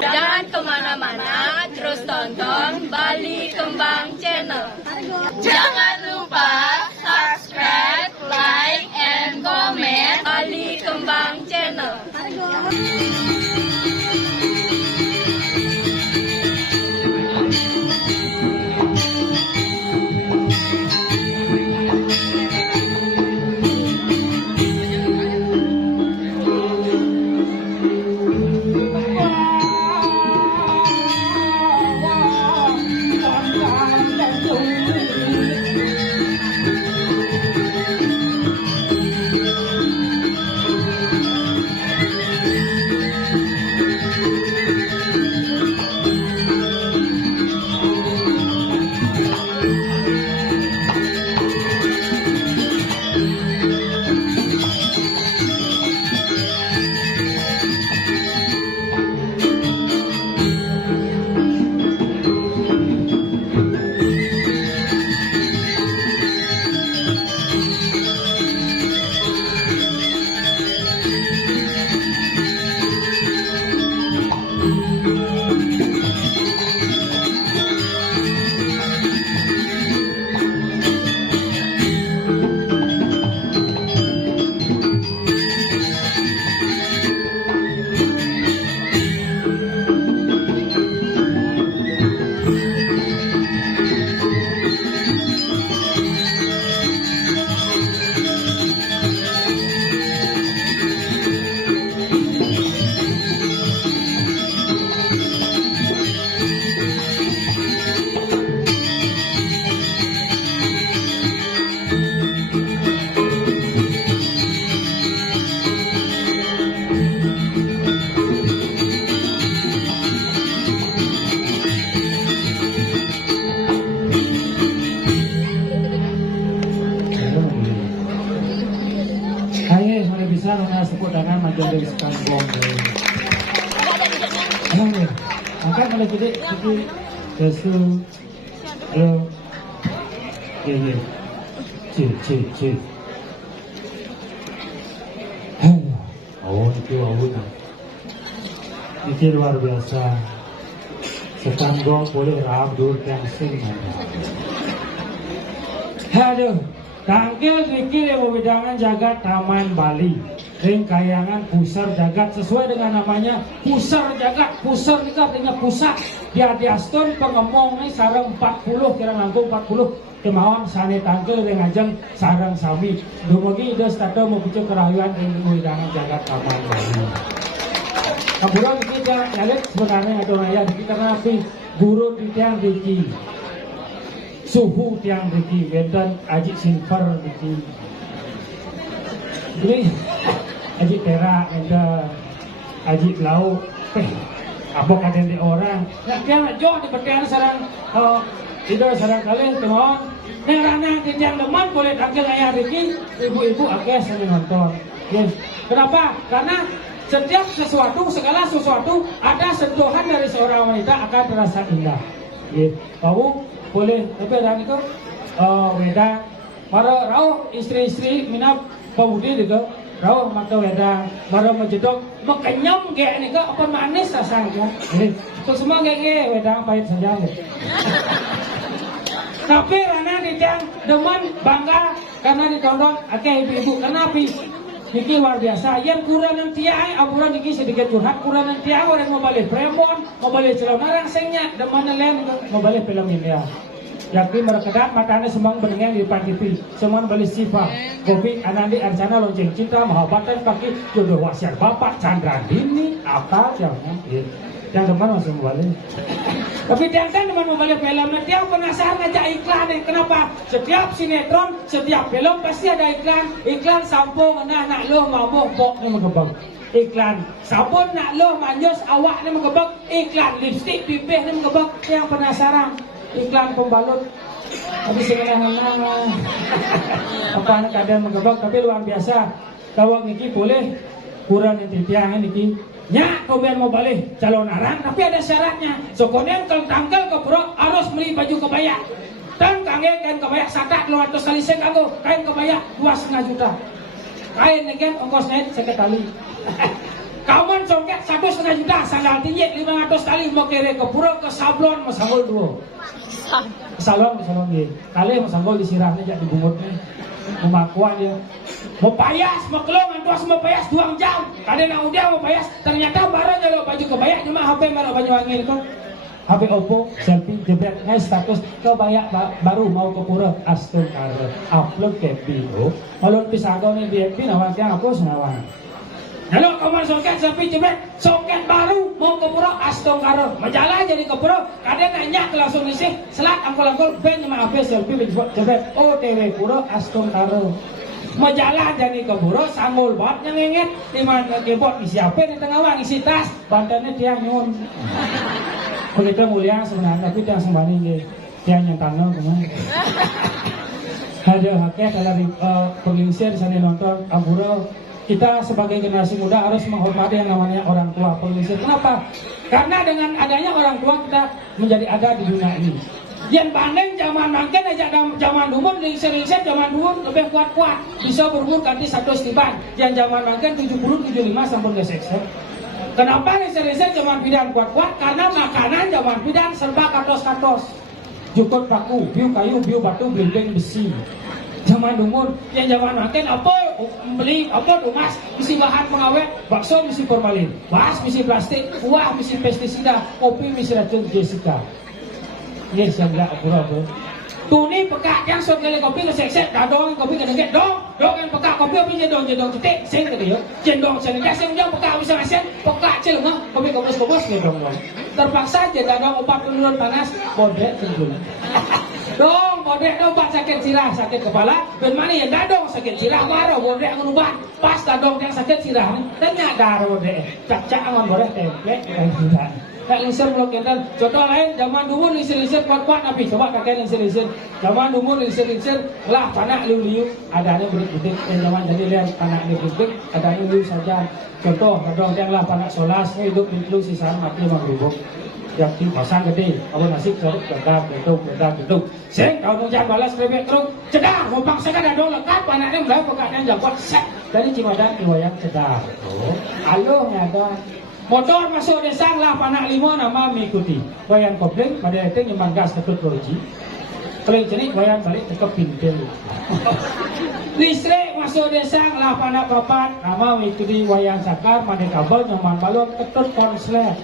Jangan kemana-mana, terus tonton Bali Kembang Channel. Jangan lupa subscribe, like, and comment Bali Kembang Channel. Bisa nona sepuk dangan macam dari sekambong. Emang ya, angkat malah gede, jadi kesu, halo, ye, cik. Oh itu awun, itu luar biasa. Sekambong boleh rabdur cancing. Aduh. Tangkil dikir yang wedangan jagat Taman Bali. Ring kayangan pusar jagat sesuai dengan namanya pusar jagat. Pusar ini artinya pusat. Dia diaston pengemong ini sarang 40 kira ngangkung 40 kemauan sane tangkil dengan ajeng sarang sami. Dumugi ide stato mau bicara kerayuan ring wedangan jagat Taman Bali. Kemudian kita nyalet sebenarnya atau naya kita nabi guru di tiang diki. Suhu tiang diki, wedan aji silver diki. Ini aji perak, ada aji lau. Apa kata di orang? Nak tiang jauh di petian sarang, tidak sarang kalian teman. Nerana tiang leman boleh tangkil ayah diki, ibu-ibu akeh sambil nonton. Yes. Kenapa? Karena setiap segala sesuatu ada sentuhan dari seorang wanita akan terasa indah. Yes. Kamu boleh tapi ada itu weda para rau istri-istri minap pemudi juga rau maka weda para menjedok mekenyam kayak ini ke apa manis rasanya itu semua kayak weda pahit saja tapi karena di tiang demen bangga karena ditondong akeh ibu-ibu kenapa niki luar biasa. Yang kurang yang tiang, apuran niki sedikit curhat. Kurang yang tiang orang mau balik Premon, mau balik celana rangsengnya, dan mana lain mau balik film India. Yakni merekedat matanya semang benengan di depan TV. Semang balik sifat. Kopi Anandi Arsana lonceng cinta mahabatan pakai jodoh wasiat bapak Chandra Dini apa jangan. Yang teman masih mau balik. Tapi tiang kan teman mau balik film. Tiang penasaran ngajak iklan. Kenapa? Setiap sinetron, setiap film pasti ada iklan. Iklan sampo nak lo mau bok ni mengebang. Iklan sabun nak lo manjos awak ni mengebang. Iklan lipstick pipih ni mengebang. Yang penasaran. Iklan pembalut. Tapi sebenarnya apa anak kadang mengebak. Tapi luar biasa. Kawak niki boleh kurang yang tiang niki. Nyak kau biar mau balik calon arang. Tapi ada syaratnya. Sokonen tangkel ke bro harus beli baju kebaya. Dan kangen kain kebaya sakat 200 kali saya kagok. Kain kebaya 2,5 juta. Kain negen ongkos naik sekali. Kawan congket 1,5 juta. Sandal tinggi 500 kali. Mau kere ke pura ke sablon mau sanggol 2. Salon dia. Kali mau sanggol disirahnya jadi bungutnya. Memakuan dia. Mau payas, mau kelong, antuas mau payas 2 jam. Kadang nak udah mau payas. Ternyata baru nyari baju kebaya cuma HP baru baju angin kok. HP Oppo, selfie, jebret, status kebaya baru mau ke pura. Astagfirullah. Upload ke video. Kalau pisagau nih di FB nawaknya aku senawan. Kalau kamar soket sampai jebret, soket baru mau ke pura astagfirullah. Majalah jadi ke pura, kadang nanya langsung isi, selat angkol-angkol ben sama HP selfie jebret. OTW pura astagfirullah. Majalah jadi ke pura sanggul bot nyengenget, di mana keyboard isi HP di tengah wang isi tas, bantannya tiang nyun. Begitu mulia sebenarnya tapi tiang sembani tiang yang tanah kemana. Ada haknya dari pengingsir sana nonton Aburo. Kita sebagai generasi muda harus menghormati yang namanya orang tua pengingsir. Kenapa? Karena dengan adanya orang tua kita menjadi ada di dunia ini. Yang banding zaman mangken aja zaman dulu lingsir-lingsir zaman dulu lebih kuat-kuat. Bisa berumur ganti 1 tiban. Yang zaman mangken 70, 75 sampai gesek. Kenapa lingsir-lingsir zaman bidan kuat-kuat? Karena makanan zaman bidan serba katos-katos. Jukut paku, biu kayu, biu batu, blimbing besi. Zaman dulu, yang zaman makin apa beli apa emas mesti bahan pengawet, bakso mesti formalin, bas mesti plastik, kuah mesti pestisida, kopi mesti racun Jessica. Yes, yang enggak bro. Tuni pekak yang sok ngele kopi ke sek-sek, dadong kopi ke dengket, dong yang pekak kopi apa jedong cetek, sing ke dia. Jendong sing kasih jong pekak bisa ngasen, pekak celengah, kopi kobos-kobos gedong. Terpaksa aja dadong obat penurun panas, bodek tenggul. Dong, bodek obat sakit sirah, sakit kepala. Ben mana yang dadong sakit sirah, baru bodek ngerubat. Pas dadong yang sakit sirah, tanya darah bodek. Cak-cak aman bodek template kayak tidak. Kayak lingsir blok kental. Contoh lain, zaman dulu lingsir-lingsir kuat-kuat nabi. Coba kakek lingsir-lingsir. Zaman dulu lingsir-lingsir, lah panak liu-liu. Adanya berik-berik. Yang zaman jadi lihat panak berik-berik, adanya liu saja. Contoh, dadong yang lah panak solas, hidup itu sisaan mati maghribuk. Yang di pasang gede, apa nasi keruk, gedang. Sing, kau nunjang balas bebek keruk, cedar, mumpang sekat dadong lekat, panaknya mulai pekatnya jabat, sek. Dari Cimadan, iwayang cedar. Halo, nyada. Motor masuk desa lah panak 5 nama mengikuti. Wayan kopling pada itu nyemang gas ketut roji. Keling jenik wayan balik ke pintil. Listrik masuk desa lah panak 4 nama mengikuti wayan sakar pada kabel nyaman balon ketut konslet.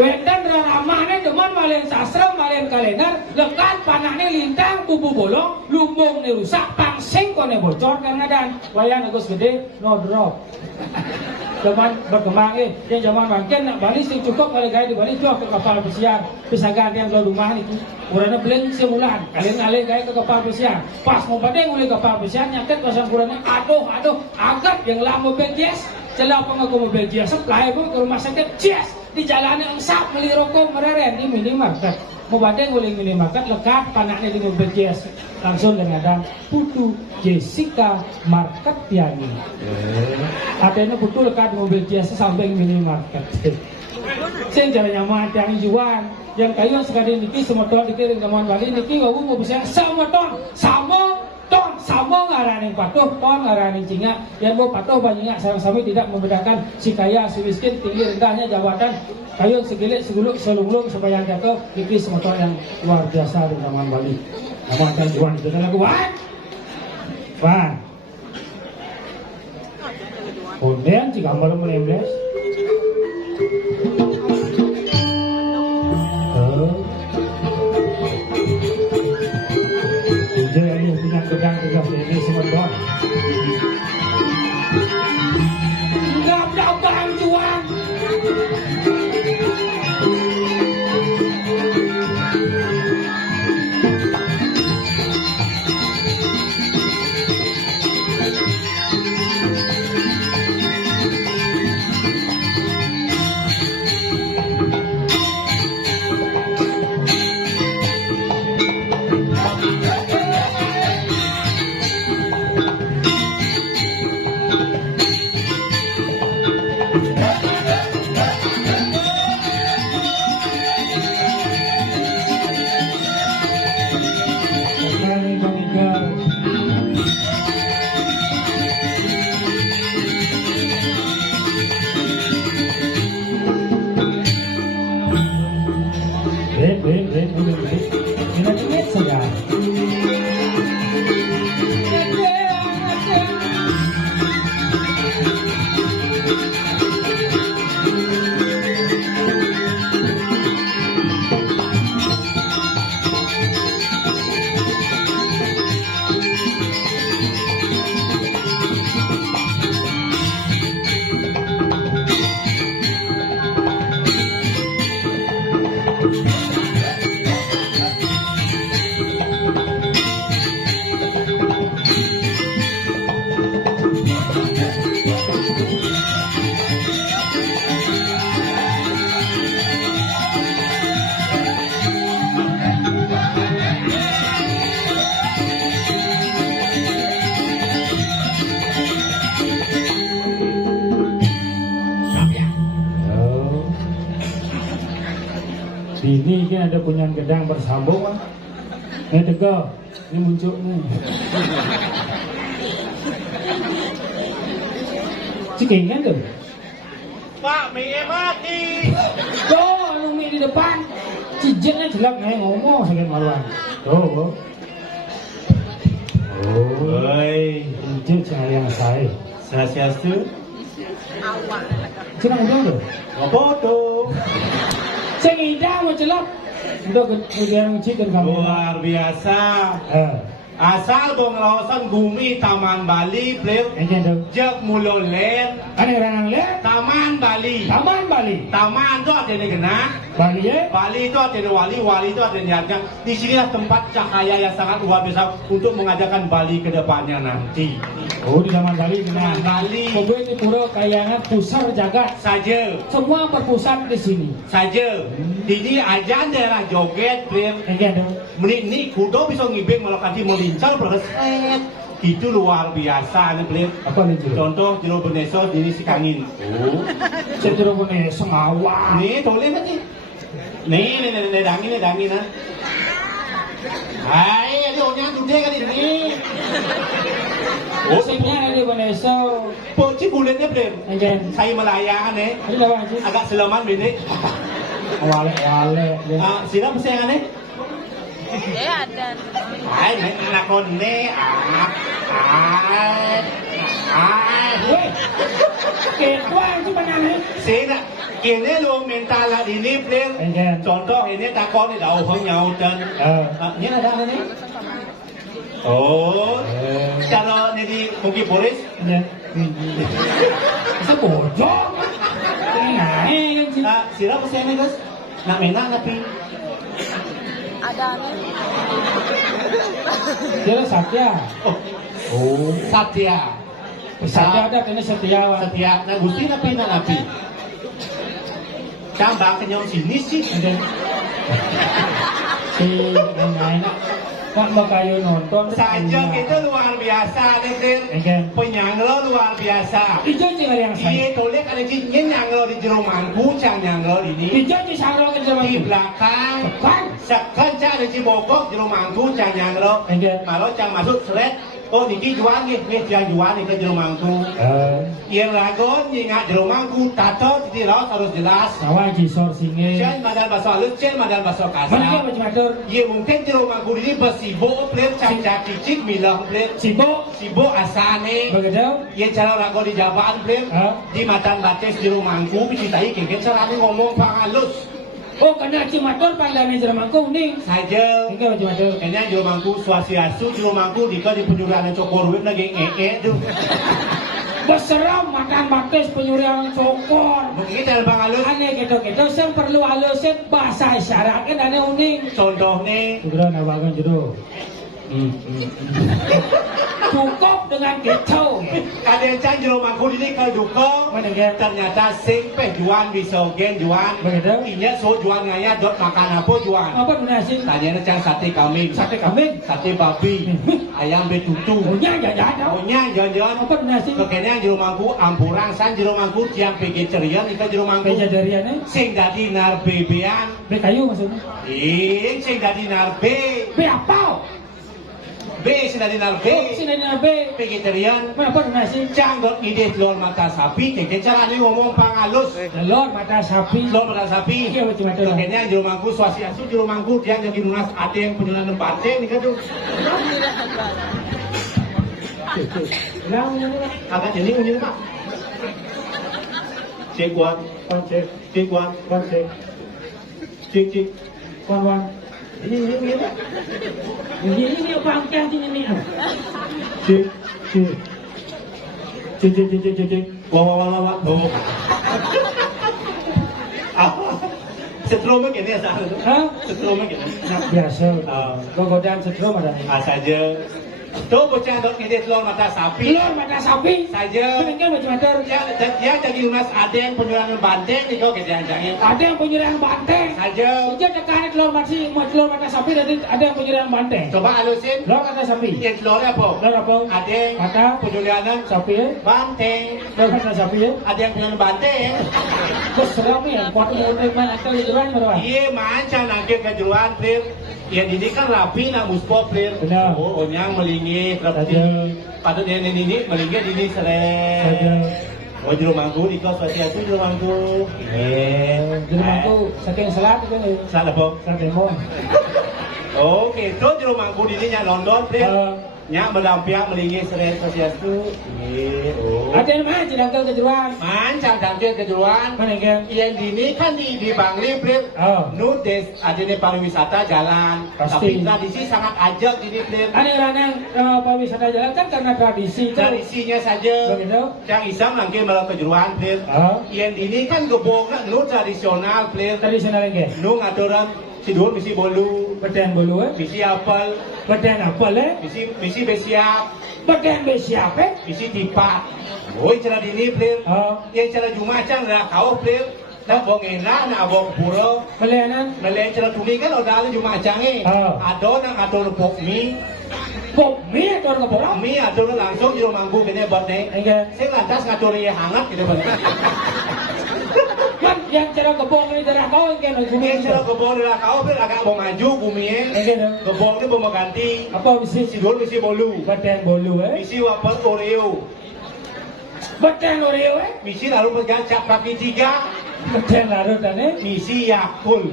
Bendan ramahnya teman malen sastra malen kalender lekat panahnya lintang bubu bolong lumbung ni rusak pangsing kone bocor kan ngadan wayan agus gede no drop. Zaman berkembang yang zaman makin nak balik sing cukup kalau gaya di balik jual ke kapal pesiar pisagan yang jual rumah ni kurangnya beli sebulan kalian ngalih gaya ke kapal pesiar pas mau badai ngulih kapal pesiar nyaket pasang kurangnya aduh agak yang lah mobil jazz celah pengaku mobil jazz supply pun ke rumah sakit jazz di jalan yang sap beli rokok mereren di minimarket mau badai ngulih minimarket lekat panaknya di mobil jazz langsung dengan putu Jessica Market Tiani. Adanya putu lekat mobil jazz sampai minimarket. Sen jalan nyaman yang juan yang kayu sekali niki semua ton dikirim ke Bali niki wawu mau bisa sama ngarani patuh ton ngarani cinga yang mau patuh banyak sama-sama tidak membedakan si kaya si miskin tinggi rendahnya jabatan kayu segilik seguluk selulung supaya jatuh niki semua ton yang luar biasa di zaman Bali. Namun kan juan itu lagu wan Kemudian jika malam melembles. Jadi punya gedang juga ini semua doang. Enggak berapa juang. Ini kan ada punya gedang bersambung kan? Ini tegak, ini muncul nih. Ciking kan tuh? Pak, mie mati. Tuh, anu mie di depan. Cijennya jelek nih ngomong sakit maluan. Tuh. Oh, Oi, cijen yang saya. Swastiastu. Cina ngomong tuh. Apa tuh? Saya ngidam mau celap. Udah kemudian cijen kamu. Luar biasa. Asal pengawasan bumi Taman Bali, Pleo. Ini tuh. Jak Mulo Len, Ada orang lihat? Taman Bali. Taman Bali. Taman itu ada yang kena. Bali ya? Bali itu ada wali, wali itu ada niatnya. Di sinilah tempat cahaya yang sangat luar biasa untuk mengajarkan Bali ke depannya nanti. Oh, di Taman Bali benar. Taman Bali Pokoknya di pura kayaknya pusar jagat. saja, Semua berpusat di sini. saja. Ini aja daerah joget, Pleo. Ini ada. Menit ini kudo bisa ngibing melokasi melincang berset. Itu luar biasa nih, Pleo. Apa nih Jiro? Contoh jero beneso ini si kangin. Oh. Saya Jiro punya semawang. Nih, toleh nanti. Nih, dangin ah. Hai, ada orang duduk kan ini. Oh, Musiknya ada di Vanessa. poci bulannya Pleo. Again. Saya melayan nih. Ada apa sih? Agak selaman ini. Wale. Sila pesayangan nih. Ya ada. Hai, anak konne. Weh, ketua itu mana? Sila, kini lu mental lah ini Pleo. Again. Contoh ini takon ini dah orang nyaut dan. Ini ada apa nih? Oh, cara ini di Bukit Boris. Again. Bisa bojong. Ini sih. Sila pesayangan guys. Nak menak tapi. Ada nih. Dia Satya. Oh, Satya. Satya ada kena Satya. Satya. Nah, gusti napi nak napi. Cambang kenyong sini sih. Again. Si enak. Kan bakayo nonton. Saja kita luar biasa nih, Pleo. Again. Penyanglo luar biasa. Ijo cina yang saya. Iya, tolek ada cincin nyanglo di jero mangku, cang nyanglo ini. Ijo cina sarong ke zaman Di itu. belakang, Kan? sekan cang ada cibokok jero mangku, cang nyanglo. Again. Malah cang masuk seret. Oh, niki jual nih, jangan jual nih ke jero mangku. Yang lagon ingat jero mangku, tato di laut harus jelas. Nawa jisor singe. Cen madal bahasa halus, cen madal bahasa Mana dia kasar. macam macam? Iya mungkin jero mangku ini besibo, Pleo, cang cicik milah, Pleo. Sibuk sibuk asane. Begitu? Yang cara rago di jabaan Plir. Di matan bates di rumahku dicintai kengken carane ngomong pangalus. Oh, karena cimator pandangnya jermangku nih. Saja. Enggak cimator. Kayaknya jermangku suasiasu jermangku dika di penyurian cokor wib lagi ngeke tuh. Berseram makan bates penyurian cokor. Mungkin cara pangalus. Aneh gitu-gitu, yang perlu halusin bahasa isyarat kan aneh unik. Contohnya. Sudah nabakan jodoh. Cukup dengan gitu. Kadang can jermangku ini keduka. Mana kan? Ternyata sing peh juan bisa gen juan. Begitu? Inya so juan ngaya dot makan apa juan. Apa donasi? Tanya can sate kambing. Sate kambing. Sate babi. Ayam betutu. Punya jajan. Punya jajan. Apa donasi? Kekenya jero mangku ampurang san jero mangku tiang vegetarian ika jero mangku. Vegetarian Sing dadi narbebean. Be kayu maksudnya? Sing dadi narbe. Be apa? Sing dadi narbe. Sini be. Vegetarian. Apa donasi? Canggot ide telur mata sapi. Kekenya caranya ngomong pangalus. Telur mata sapi. Telur mata sapi. Iya betul betul. Kekenya jero mangku suasiasu jero mangku tiang jadi lunas ada yang penjualan bate nih kan tuh. Agak jadi unyu pak. Cek wan, cek, cek wan, cek, cek, cek, Wan. ini pak. Ini pangkang ini. Cek, cek, cek, cek, cek, cek, cek, wah, oh. Setrumnya gini ya sah. Hah? Setrumnya gini. Biasa. Godaan setrum ada. Saja. Tuh bocah dok ini telur mata sapi. Telur mata sapi. Saja. Mendingan macam mana? Ya jadi lunas ada yang penjualan banteng nih kok kita jangan. Ada yang penyerahan banteng. Saja. Dia tekan telur mata sapi dan ada yang penyerahan banteng. Coba halusin. Telur mata sapi. Yang telurnya apa? Telur apa? Ada yang Mata penjualan sapi ya. banteng. Telur mata sapi ya. Ada yang penjualan banteng. Bos seram ya. Kuat mau mana akal jeruan berapa? Iya mancan nangkep kejuruan Plir. Ya ini kan rapi nak muspo Plir. Benar. Oh onyang melingit rapi. Patut dia ini melingit ini seret. Oh jero mangku di kos suasiasu jero mangku. Jadi aku saking selat itu nih. Salah apa? Saat demo. Oke, itu jero mangku di nya London Plir. Nya melampiak melingit seret suasiasu. Oh. Ada yang mana jadangkel kejuruan? Mancan tampil kejuruan. Mana kan? Yang dini kan di Bangli Plir. Oh. Nudes ada nih pariwisata jalan. Pasti. Tapi tradisi sangat ajak di Plir. Ada yang pariwisata jalan kan karena tradisi. Tradisinya saja. Begitu. Yang Islam langkah malah kejuruan Plir. Oh. Yang ini kan gebok nu tradisional Plir. Tradisional lagi. Nu ngaturan sidur misi bolu, Beden bolu eh. misi apel, Beden apa le? misi besiap, Beden besiap eh. misi tipat. Oh, cara dini Plir. Oh. Yang cara Jumacan lah kau Plir. Nak bong enak, nak bong pura. Melianan. Melayan cara tuli kan udah ada Jumacan eh. Oh. Ada nak atur pok mie. Pop mie atau keborong? Mie atur langsung di rumahku kena buat nih. Enggak. Saya lantas ngatur yang hangat gitu bang. Kan yang cara kebong ini darah kau yang kena gumi. Yang cara kebon adalah kau Plir agak mau maju bumi Enggak dong. kebon itu mau ganti. Apa misi? Sidur misi bolu. Beden bolu eh. Misi wapel Oreo. Beden Oreo eh. Misi lalu pegang cap kaki 3. Beden larut eh. Misi Yakul.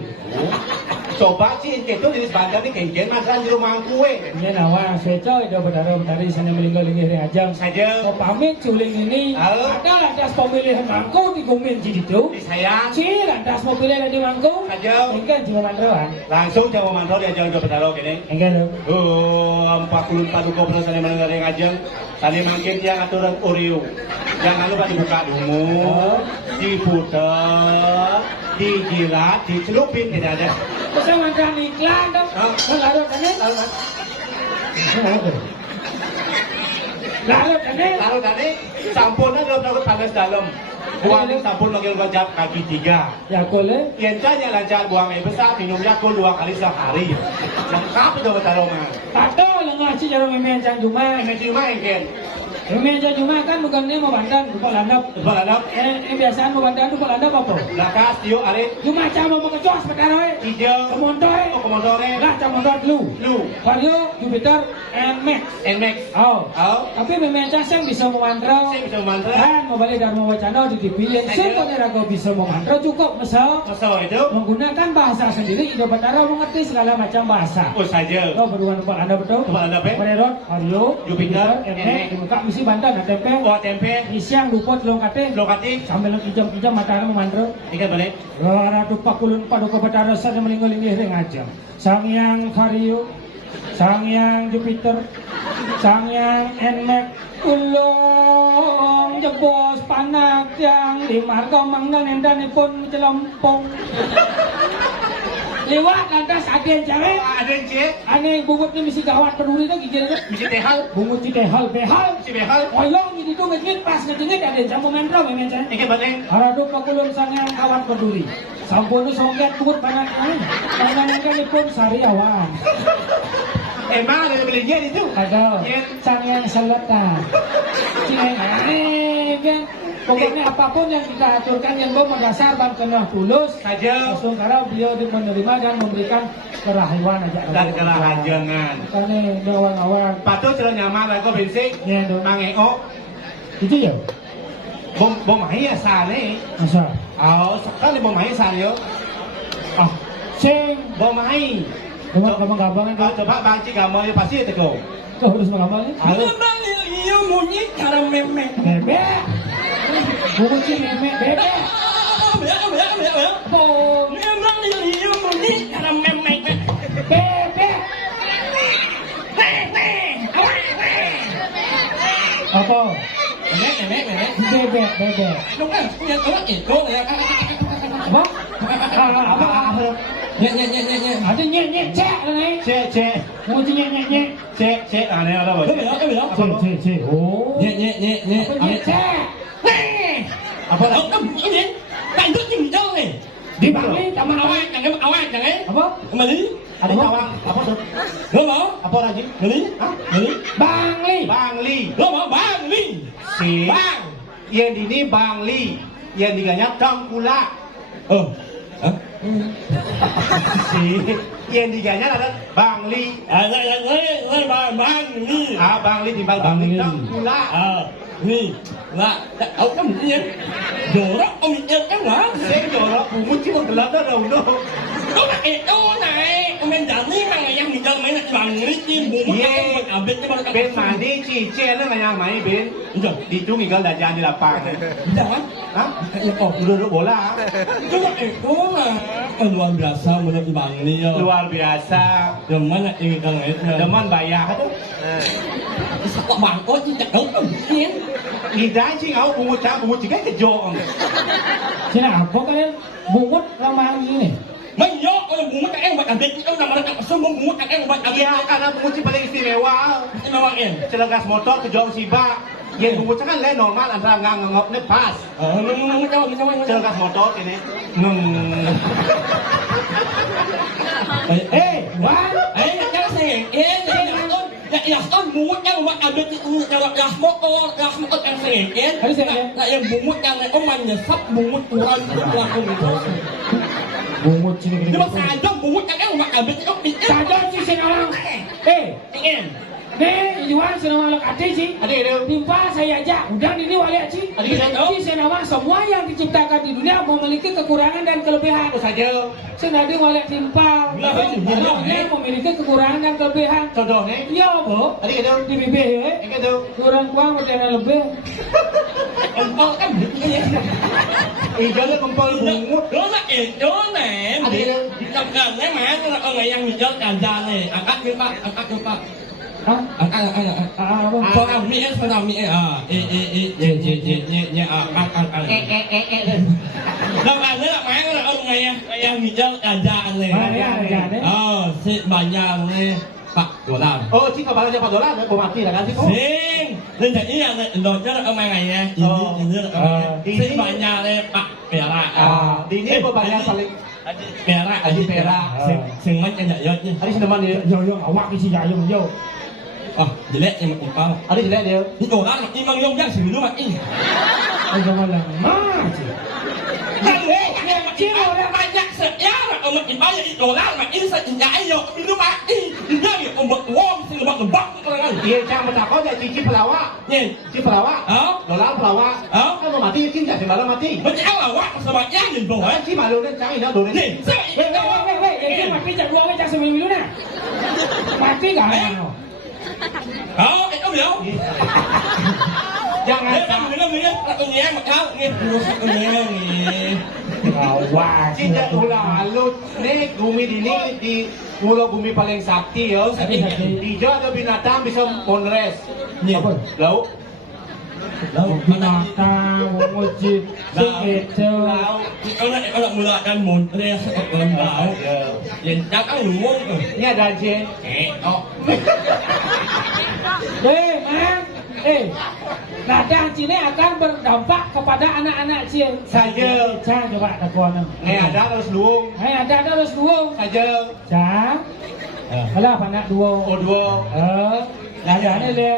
Coba sih itu jenis bandar nih kengken makan di rumah kue. Ini nawa seco itu bedara-bedari sana melingkar-linggir di ajang. Saja. Mau pamit culing ini. Halo. Ada lantas pemilihan mangku di gumin jadi itu. Disayang. Si lantas mau pilih di mangku. Saja. Enggak cuma mandrawan. Langsung jangan mantau dia jangan ke bedaro kene. Enggak dong. 44 duko pernah sana mendengar yang ajeng. Tadi makin dia aturan Oreo. Jangan lupa dibuka dulu, diputar, dijilat, dicelupin tidak ada. Bisa mandrawan iklan dong. Larut ini. Larut ini. Lalu tadi sampunnya dalam takut panas dalam. Buang sampun manggil wajah kaki 3. Yakul eh. Biasanya lancar buang air besar, minum Yakul 2 kali sehari. Lengkap itu betul mah. Tato lengah si jarum memen cang cuma. Ini cuma engken. Meja Jumat kan bukannya mau bandan, kepala landap. Kepala landap. Biasaan mau bandan kepala landap apa? Lakas, tiyo, are. Jumat cama mau kecos perkara. Hijau. Kemontoy. Oh, komodore. Lah cama lu. Lu. Vario, Jupiter, and Max. And Max. Oh. Oh. Tapi memeja yang bisa memantrau. Saya bisa memantrau. Kan mau balik Dharma Wacana di TV. Supaya rago bisa memantrau cukup mesel. Mesel itu. Menggunakan bahasa sendiri, Indo Batara mengerti segala macam bahasa. Oh saja. Oh, beruang kepala anda betul. Kepala anda, Pak. Pererot, Vario, Jupiter, Max. Di muka misi bandan, ada tempe. Oh, tempe. Isiang luput long kate. Lokati. Sambil kijam-kijam mata memandro. Ikan balik. Ratu pakulun paduka batara sada melinggo-linggih ring aja. Sangyang Vario, Sangyang Jupiter, Sangyang Nmax, ulung jebos panak yang limarga manggal nendanipun celempong. Lewat lantas ada yang cewek. Ada yang cek. Aneh bungutnya mesti gawat peduli tuh gigi itu. Mesti tehal. Bungut si tehal behal. Si behal. Oyong gitu ngejit pas ngejit ada yang campur mentro memang. Ikan balik. Aradu pakulun sangang kawan peduli. Sampun songket bungut panak angin. Pandangan pun sari awan. Emang ada yang belinya itu? Ada. Sangang selatan. Kan. Pokoknya apapun yang kita aturkan yang berdasar dan kena tulus saja. Langsung karena beliau menerima dan memberikan kerahiwan aja. Dan kerahajangan. Karena bawang-bawang. Patut kalau nyaman lah kau bensik. Ya dong. Mangeo. Itu ya. Bom mahi asale. Masa? Oh, sekali bom mahi asale yo. Ah, sing Bom mahi. Gampang-gampang itu. Coba bangci kamu pasti itu kau. Kau harus mengamal ni. Iya monyet cara memek. Bebek. Bungut si memek bebek. Bom. Iya monyet cara memek. Bebek. Apa? Memek. Bebek. Đúng rồi, nghe có itu ya. Apa? Apa? Nye. Ada nyek cek ni. Cek. Bungut si nyek. Cek. Aneh ada apa? Cái gì đó. Cek. Oh. Nye. Apa nyek cek? Apa lagi? Cái gì? Tại nước gì đâu này? Di Bali taman Áo awak. ai, áo ai chẳng ấy. Apa? Mà lý. Ada cawang. Apa tuh? Lo mau? Apa lagi? Mà lý. Hah? Mà lý. Bang Li. Bang Li. Lo mau bang lý. Si. Bang. Yang ini Bang Li. Yang diganya Tangkula. Hả? Si. Yang diganya adalah Bang Li. À, lấy bang lý. Ah, Bang Li timbal Bang Li Tangkula. Nih, lah, ông có một cái gì? Giờ đó, ông đi chơi cái hả? Saya jorok bungut cuma gelap dah no. Đó là itu này, ông đang giận đi mà ngày em mình chơi mấy lần bằng cái chim bụng Iya. ở bên cái bao Ben mandi cice lah yang main Ben. Udah, Di itu tinggal dah jalan di lapangan. udah kan? Hah? Duduk bola. Itu là luar biasa menurut bang ini ya. Luar biasa. Yang mana ini kan itu? Deman bayar tu. Kok bang có chứ chẳng đúng không? Nhiên. Hidai sih kau bungut cak bungut tiga kejong. Sini apa kalian? Bungut lama ini. Mấy nhớ ơi bụng các em bạn làm việc ông nằm ở đây xong bụng các em bạn làm việc. Iya, karena bungut sih paling istimewa. Ini memang em. Celegas motor kejong siba. Yang bungut kan le normal antara ngangop ne pas. Mencoba. Celegas motor ini. Wan. Jangan sengeng. Ya kan bumut yang buat ada yang motor yang sengeng. Harus sengeng. Nah yang bumut yang om menyesap bumut kurang itu. Bungut sini gini. Dia saja bumut yang buat ada itu pikir. Saja si sini orang. Ingin. Nih, Iwan senama anak ade sih. Ada itu. Timpa saya aja. Udah ini wali aci. Si senama semua yang diciptakan di dunia memiliki kekurangan dan kelebihan. Itu saja. Senadi wali timpa. Yang memiliki kekurangan dan kelebihan. Contohnya. Iya, Bu. Ada itu. Di bibir ya. Yang itu. Kurang kuang berdana lebih. Empal kan begini. Hijaunya kempal bungut. Đó là itu nè. Di trong đấy mà ở ngày ăn mình chơi càn già này, angkat kita. Hah? Angkat. Apa? Orang mi Năm ăn nữa là má là ông ngày ăn mình chơi càn già này. Si banyak này Pak Dolar. Oh, jika baru dapat dolar, bom mati lah kan sih kok. Sing, nên là ý là đột cho ông ngày này Si banyak này Pak Perak. Di ini apa banyak paling Perak, Haji Perak. Sing macam nak yot ni. Hari sedeman dia. Yo awak isi jayung yo. Wah, jelek yang ipal. Ada jelek dia. Ni orang nak imang yong yang sebelum mak ini. Jangan lang. Maci. Cik orang banyak sejarah orang ipal yang orang mak ini saja ayo minum mak ini. Dia ni orang wong sing lebak orang. Dia jangan bertakon ya cici pelawak. Ni, Cici pelawak. Dolar pelawak. Kan mau mati cici tak semalam mati. macam awak sebabnya ni bawa. Cici malu dan jangan ini dulu Ni, ni. Ini mati jak dua orang jak seminggu dulu nak. Mati gak ano? Itu dia. Jangan Dia dah mula tak punya makau ni terus punya ni. Awas. Cici ulah halut ni bumi ini di pulau bumi paling sakti ya. Di Jawa ada binatang bisa monres. Ni Apa? Lauk. Binatang, wujud, sekejo. Kalau mulakan montres orang bau. Yang jangan ngomong tu. Ini ada je. Mang. Ladang Cina akan berdampak kepada anak-anak Cina. Saja. Cah coba takon. Ni ada terus luung. Ada terus dua. Saja. Cah. Alah panak dua. Oh dua. Ladang ni le.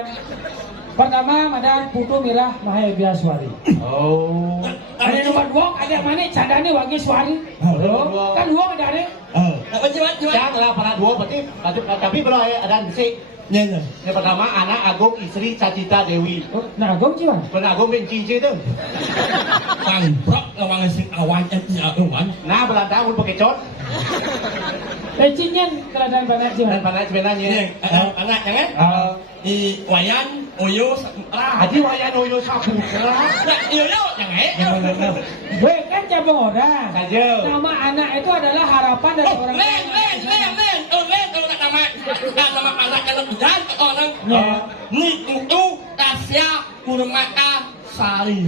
Pertama madan Putu Mirah Mahaya Biaswari. Oh. Ada nomor dua, ada mana cadane wagi Swari. Kan dua ada ni. Macam Janganlah para dua berarti tapi kalau ada bisik. Ni. Yang pertama anak Agung istri Cacita Dewi. Nah, gom ciwan. Pernah Agung benci je tu. Pangprok orang sing awan yang awan. Nah belantang pun pakai cot Cinyen keladaan banyak dan ciwan. panas sebenarnya. Ni anak jangan. Di wayan oyo lah. Haji wayan oyo sapu. Nak yo jangan. Weh kan cabang orang. Saja. Nama anak itu adalah harapan dari orang. Len nama anak yang dan orang. Ni itu Tasya Purmata Sari.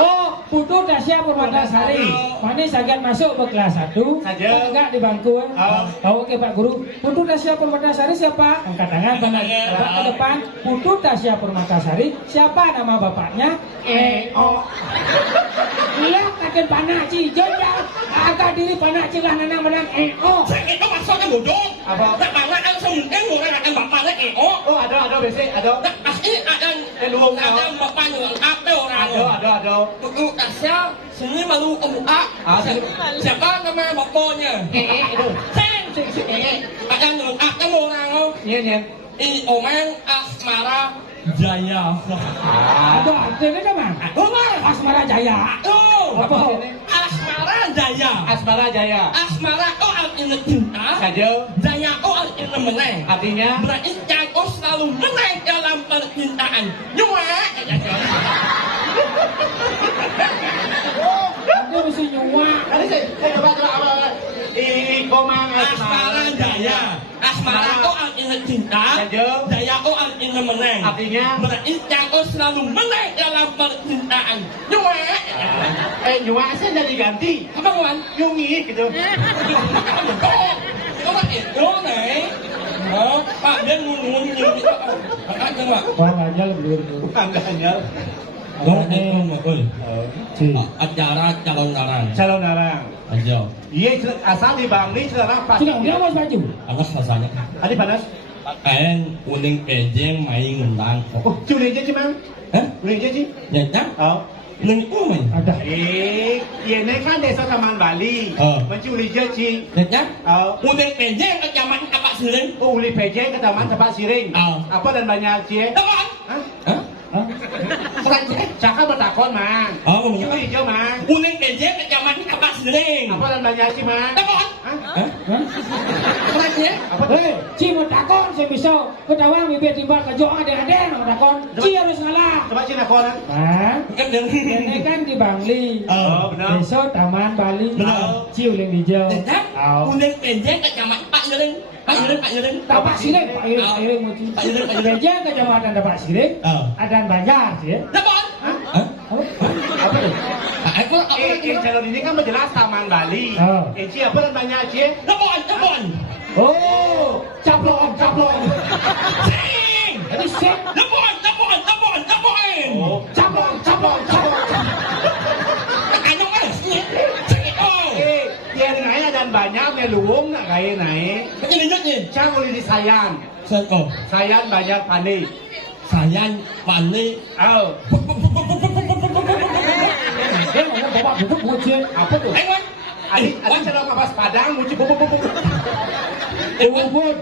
Oh, Putu Tasya Purmatasari. Mana sagan masuk ke kelas 1. Saja. Enggak di bangku. Tahu ke Pak Guru. Putu Tasya Purmatasari siapa? Angkat tangan ke depan. Putu Tasya Purmatasari. Siapa nama bapaknya? Lihat kakek panak cijo ya. Agak diri panak cilah nana menang Itu maksudnya bodoh. Apa? Tak anak yang semungkin orang akan bapaknya Oh ada besok ada. Tak pasti ada Luung ada bapaknya apa orang. ada. Putu Tasya sini malu A. Siapa nama bapaknya? Itu. Ada yang akan orang. Nyen. Ini Oman Asmara Jaya. Ada artinya kan man? Asmara Jaya. Apa? Asmara Jaya. Asmara Jaya. Asmara oh artinya cinta. Saja. Jaya oh artinya menang. Artinya Berarti jago selalu menang dalam percintaan. Nyua. Ada mesti nyua. Tadi saya coba apa? Komang Asmara Jaya. Asmara oh artinya cinta. Saja. Jaya oh artinya menang. Artinya Berarti jago selalu menang dalam percintaan. Nyua. nyua saya jadi ganti. Apa kawan? Nyungi gitu. Các itu nih. Pak dia ngomong gitu. Pak jangan. Wah, aja lebih. Bukan hanya Acara calon larang. calon larang. Aja. Iya asal di Bangli sekarang pas. Sudah dia mau baju. Anak rasanya. Adi panas. Kain kuning pejeng main ngundang. Oh, culing aja mang. Hah? Culing aja. Ya kan? Oh. Neng main. Ada. Ini kan desa Taman Bali. Mencuri jaci. Ya kan? Oh. Kuning pejeng ke zaman apa sih? Oh, uli PJ ke Taman Tempat Siring. Apa dan banyak cie? Teman. Hah? Hah? Cakap bertakon mang. Oh, punya Culing hijau mang. kuning pejeng ke zaman apa sih? Apa dan banyak cie mang? Teman. Hah? Kerannya? Apa? Hei, Ci mau takon saya bisa. Ketawa bibir timbal ke jo ada mau takon. Ci harus ngalah. Coba Cina koran. Hah? Kan dia. Ini kan di Bangli. Oh, benar. Besok Taman Bali. Benar. Ci uling hijau. Ya kan? Kuning pejeng ke zaman Pak Yering. Pak Yering. Tapak Siring, Pak Iring Muci. Pak Iring. Beja kecamatan Tapak Siring. Ada Banjar sih. Teman. Hah? Apa tuh? Aku Calon ini kan menjelas Taman Bali. Oh. Cie apa dan banyak cie? Teman. Oh, caplok. Sing. Ini sih. Teman. Oh. Caplok. Ano kan? Dia dengannya dan banyak, dia luung nak gaya naik. Cái gì nhất gì? Cang boleh di sayan. Sơn cổ. Sayan banyak pani. Sayan bản đi. Dia mau bawa duduk bucin. Apa tu? Anh ơi. Adik sedang kapas padang muncul bubuk. Ubud.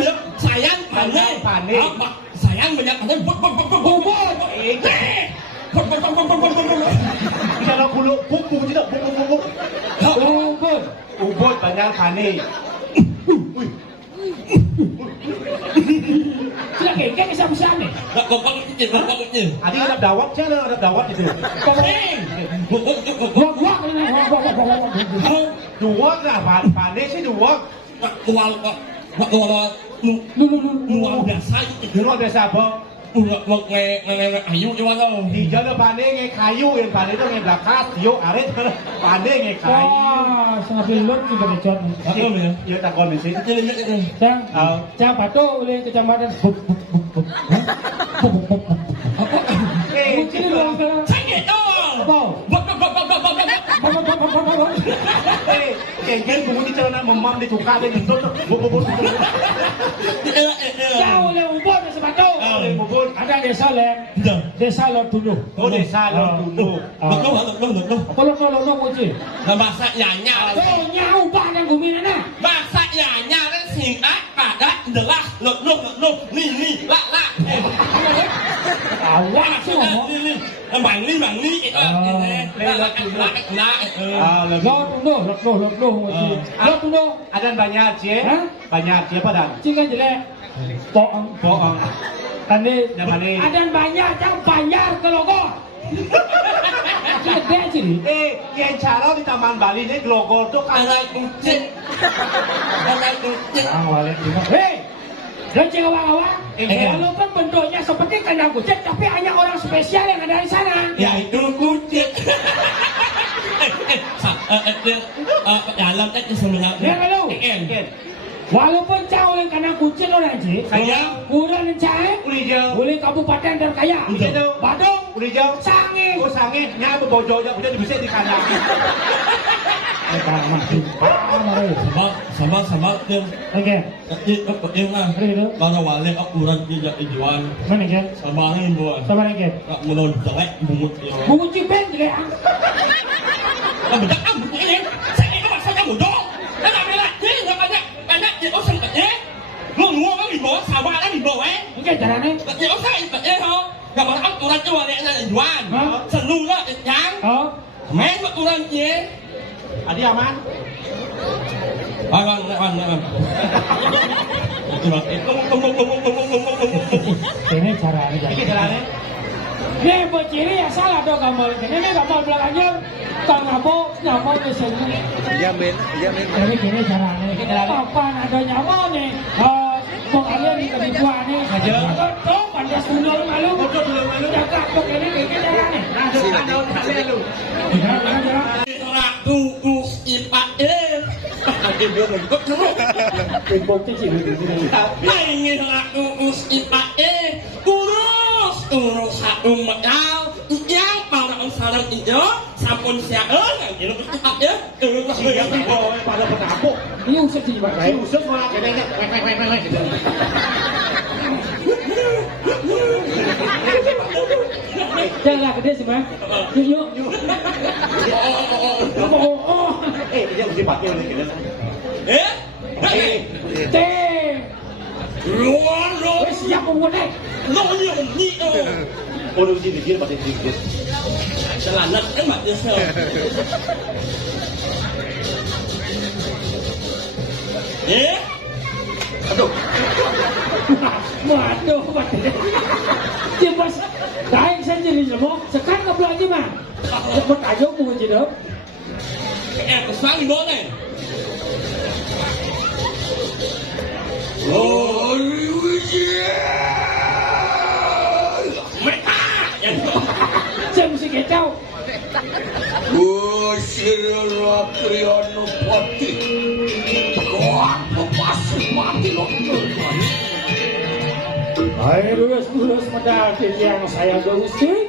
Được. Sayan bản đi. Pani. Sayan banyak bản đi. Ubud. Kalau bulu buku tidak bubuk. Ubud. Ubud banyak pani. Sila kayak kesam-sam ni. Có cái gì? Adik ada dawat je lah, ada dawat itu. Wak ni wak. Dua lah, pani sih dua. Luar biasa. Luar biasa apa? Một ngày ayu cho anh đâu. Di jalan pani ngai kayu, yang pani itu ngai belakang, yuk arit pani ngai kayu. Wah, sambil lot juga dicon. Betul ya? Ya tak kau mesti. Cang Pato oleh kecamatan. Bucin lu angkat. Sakit dong. Apa? Kengken bunyi celana memam di tukar di bentuk bubuk. Jauh oleh Ubud ke Sepato. Bubuk. Ada desa lem. Desa Lot Tunu. Oh desa Lot Tunu. Betul. Apa lo bucin? Masak nyanya. Oh nyau banyak gumin na. Masak nyanya dan singkat pada adalah lo ni la. Awak semua. Bang ni. Lot Tunu. Ada banyak je. Banyak je apa dan? Cing kan jelek. Poong. Tadi ada banyak yang banyak ke logo. Gede sini. Yang cara di Taman Bali ni logo tu kan. Anak kucing. Hei, Rancang awak-awak, walaupun bentuknya seperti kandang kucing, tapi hanya orang spesial yang ada di sana. Ya itu kucing. Dalam itu sebenarnya. Ya kalau, walaupun jauh oleh kandang kucing orang je, kurang lencai, oleh kabupaten terkaya, Badung, Sangi, Sangi, nya berbojol je, punya bisa di kandang. Sama dia. Okey. Dia lah. Kalau wale akuran dia ijuan. Mana kan? Sama ni buat. Sama lagi. Tak melon jelek bungut dia. Bungut cipen jelek. Bedak am ini. Saya ini maksudnya bodoh. Kenapa belah? Dia banyak dia orang sebetulnya. Lu ngua kan di bawah, sawah kan di bawah. Okey caranya. Dia orang sebetulnya ho. Kalau akuran tu wale ada ijuan. Senung lah yang. Oh. Main akuran dia. Adi aman? Bang. Ini caranya. Ini caranya. Ni berciri yang salah dong gambar. Ini gambar belakangnya. Tak nyamuk ke sini. Jamin. Ini caranya. Apa ada nyamuk ni? Mengalir di kebijuan ni. Kau pandai sunul malu. Jaga kau ini caranya. Ada lu. Kurus ipat Bukti sih di sini. Ingin kurus ipat kurus satu modal yang para sarang itu sampun siaran yang ipat Siap bawa pada penapuk. Ini usah sih pak. Si usut malah kena gitu. Janganlah gede sih bang. Yuk. Oh. Dia mesti pakai ni kena. Luar Siap memulai. ni Orang mesti dikir pakai dikir. Selamat kan mak dia sel. Aduh. Waduh. Dia pas daeng sendiri semua. Sekarang ke belakang mah. Bertajuk pun je dah. Kesal boleh. Oh, mereka yang Saya mesti kacau. Sirila Kriyono Pati Kuat pasti mati loh. Lurus modal yang saya gurusi.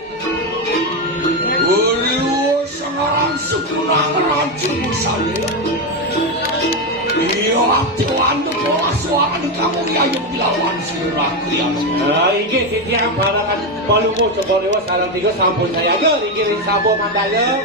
Sangaran sekurang rancun saya. anda bola suara di kamu yang dilawan Sirakri. Iki setiap balakan Palumo coba lewat sarang 3 sampun saya ke iki sabo mandala.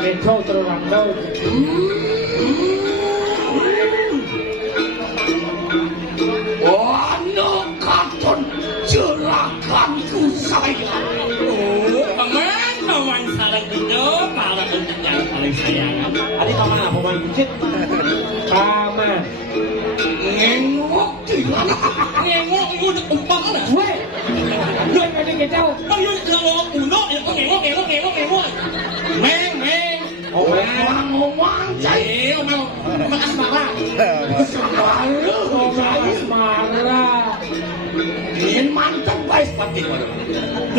Metro terang laut. Anak katon jerakanku saya. Oh, paman, paman sarang itu para penjaga paling sayang. Adik paman apa paman bucit? Paman. Ngengok tidak. Ngengok itu udah umpang lah. Weh, lu yang ada kita. Bang lu ngomong uno ya kok ngengok. Meng. Ngomong Iya, omong asmara. Asmara. Ingin mantap baik seperti itu.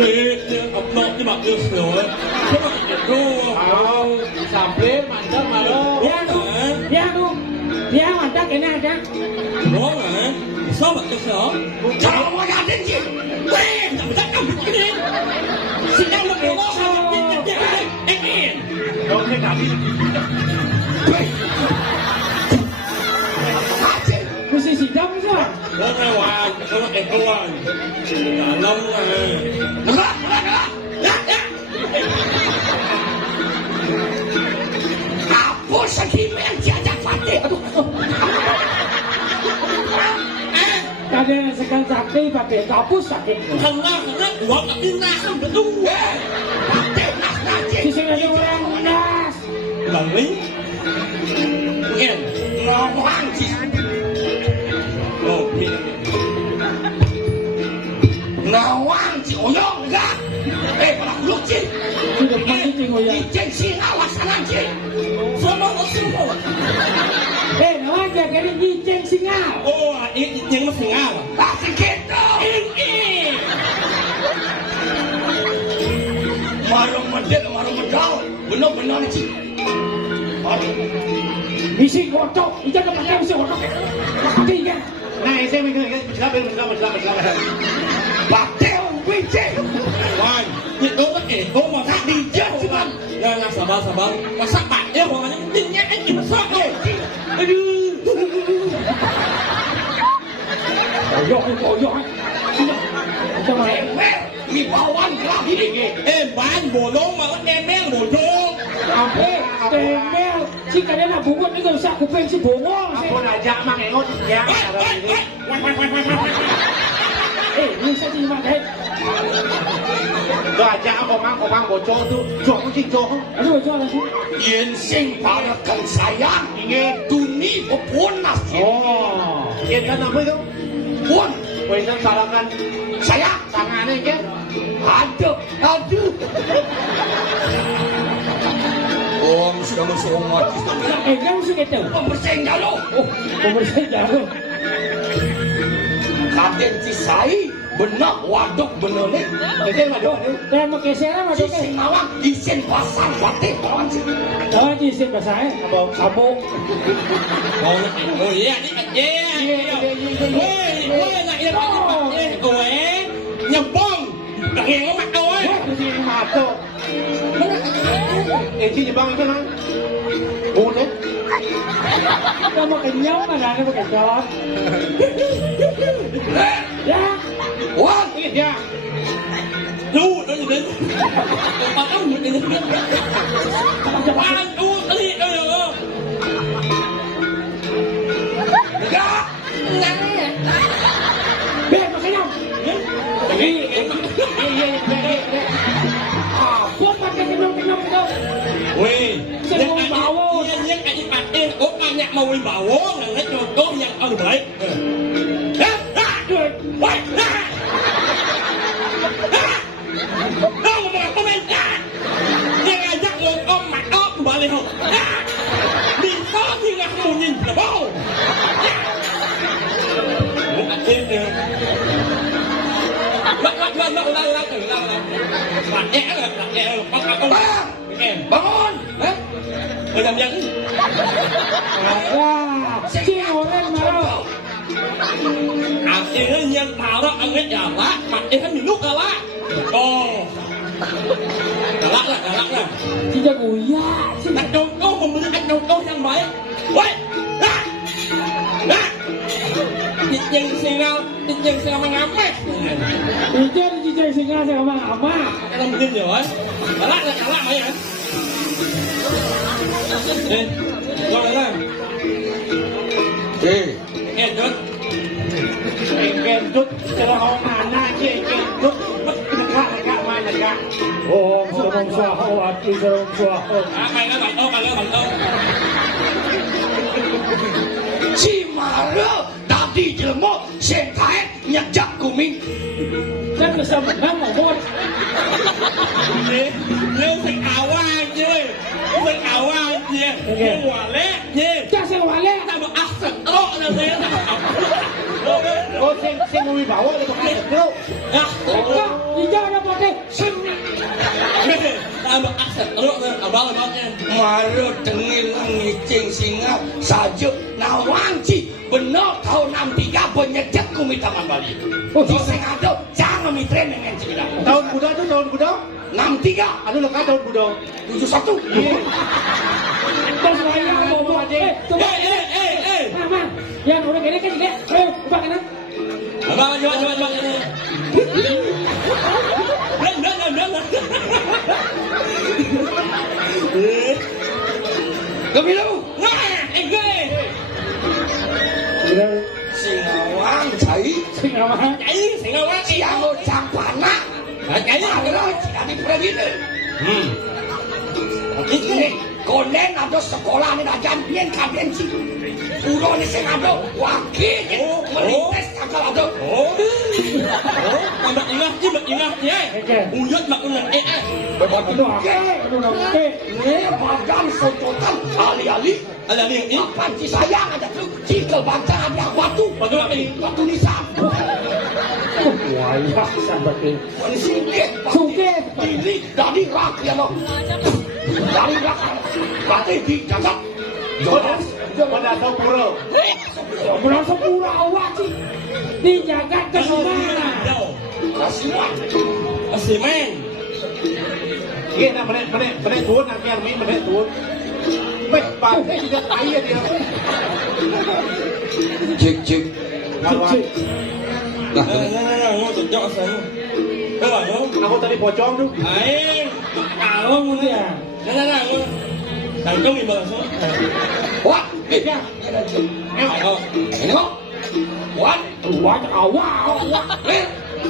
Dia upload di bakal slow. Coba itu. Sampai mantap malu. Ya, mantap kena ada. Đúng rồi. Số vật cơ sở. Chào mọi người đến chị. Quen, chắc không biết cái gì. Xin đang một điều đó sao biết cái gì. Em yên. Không thể nào đi. Mày xì đông chứ? Đó cái hòa, có cái con. Là lông Apa sakit yang jajak fatih? Tadi sekarang sakit pakai kapus sakit. Thằng ra, uống ở bên ra không được đúng. Di sini ada orang nas. Là lính. Nghe. Ngomong chị. Ngomong chị oyong enggak? Kalau lu chị. Sudah mati tinggal ya. Ijen sih awas kanan chị. Sama nó xung quanh. Nawan jaga ni jeng singa. Ô, những nó phình ao à? Tak segitu. Ini. Marung medal. Benar-benar ni chị. Isi kotok, ikan dapat yang isi kotok. Mati kan? Nah, saya mikir bersabar. Batel Wince. Hoài, những đứa bất kể cô mà khác đi chết chứ bạn. Là sabar. Mà sắc bạn yêu của những tin nhé anh chỉ mà sắc thôi. Koyok. Macam mana? Ni bawan kelab ini. Bán bồ lông mà em bé là bồ trô. Apa? Tembel. Jika dia nak bungut ni kau sak kuping si bongong. Aku najak mang engot ya. Ni saya terima kasih. Tôi ajak aku mang bocor tu, jual kucing jual. Aduh, jual lagi. Yen sing parakan sayang. Ingin Tuni pepunas. Oh, yang kan apa itu? Pun. Waisan sarakan Sayang. tangannya kan? Aduh. Om sudah masuk mati. Yang mesti kita. Pembersih jalo. Oh, pembersih jarum. Kaden Cisai benak waduk bener ni. Betul waduk ni. Dan makeseran ada ke? Isin awak, isin pasar batik kawan sih. Oh, di sini bahasa sabuk. Oh iya, Ôi, này yên bạn. Ôi, nhập bông. Cả nghe có mặt đâu ấy. Mặt tu. Chị bang itu kan? Boleh. Kita mau kenyang mana ada pakai jalan. Ya. Wan, Ya. Lu đến mà ông một cái anh uống cái gì đâu được không Gak. Bek makanya. Apa pakai kenong-kenong itu? Wih, Saya mau bawa. Yang aja pakai, kok banyak mau bawa, nggak cukup yang orang baik. Đâu mà có bên cạnh, yang ngajak ngomong mặt ốc balik không? Đi có thì là không nhìn là bao. Muốn ăn thêm được. Lắc. Mặt nhẹ rồi, con. Em. Bangun. Mày làm gì? Wah, si orang marah. Ini yang tahu angin galak, mak ini minum galak. Oh, galak lah. Tidak goya. Anh đâu có mà anh đâu có yang baik. Woi, nah, yang singa mengameh. Itu dijajah singa sama ama. Em tin rồi. Galak mày hả? Đi, qua đây này. Đi. Nghe chút. Ken chút cho nó hong hana kia ken chút mất cái mai là cả Oh, serong suah, arti serong suah. Mày nói bạn ơi. Chỉ mà rơ đạp đi chờ một sen thái nhận chắc của mình. Chắc là sao mà nắm ở môn. Nếu thằng ảo ai chứ, thằng ảo ai chứ, nhưng quả lẽ chứ. Chắc sẽ quả lẽ. Tao mà ác sẵn đó là thế. ô sen người bảo là có cái đâu Kok, hijau ada pakai sim. Tao mà ác sẵn đó là bao là bao nha. Mà rơ tengi langi ceng singa saja nawang ci benar tahu 63 penyejak kumi taman Bali. Oh, Di sengaja jangan mitren dengan cerita. tahun kuda tuh tahun kuda 63 ada lekat tahun kuda 71. iya Bos saya mau buat coba. Mama, yang orang ini kan dia. Ayo, buka kanan. Abang jual ini. Bener. Gemilau. Nah, gue. Singawang cai. Singa mah. Chạy ngầu quá. Ciamo campana. Chạy. Malah tidak diperagin. Ini. Konen ada sekolah ni dah janjian kalian sih. Udah ni saya ada wakil merintis kakak ada. Mà ingat ya. Uyut mak ulang Aduh, oke. Ni badan sototan ali-ali. Ada ni ini. Panci sayang ada tu cikal baca ada batu. Batu apa ni? Batu nisan. Wah, ya sampai ke. Singkit. Sungkit. Ini dari rak ya lo. Dari rak. Berarti di jagat. Jodoh. pada tahun pura Bulan 10 awak sih. Dijaga ke mana? Kasihan. Semen. iya nak menek turun nak biar main menek turun baik pakai juga kaya dia Cik. Cik. Nah, Ngô tự chọn sao? Các bạn không? aku tadi pocong tuh Ấy, Kalau mulia. Nè, thằng công gì mà số? what? ya Phải không? Ini kok? What? Wah, awak.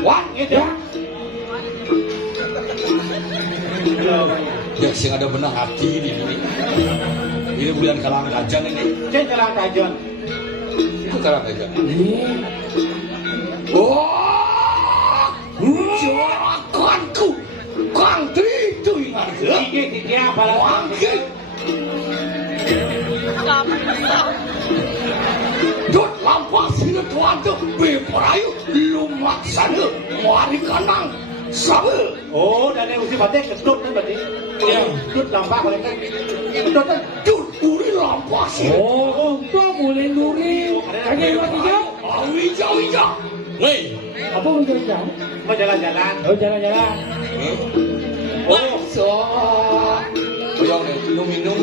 What? gitu ya Ya, sih ada benar hati ini. Ini bulan kalang kajan ini. saya jalan kajon Itu kalang kajan. Oh, juarakanku, Quang Tri itu ingat ke? gigi apa lah Quang Tri. Dut lampas sini tuan tu beperayu lumak sana mari kanang sabar. oh dan yang usia batik kedut kan berarti kedut lampak oleh kan kedut kan Dut uri lampas sini. Oh, untuk boleh luri. Lagi hijau. Hijau. Wih, Apa hijau? mau jalan-jalan Oh, jalan-jalan. Oh, so. Yang ni minum.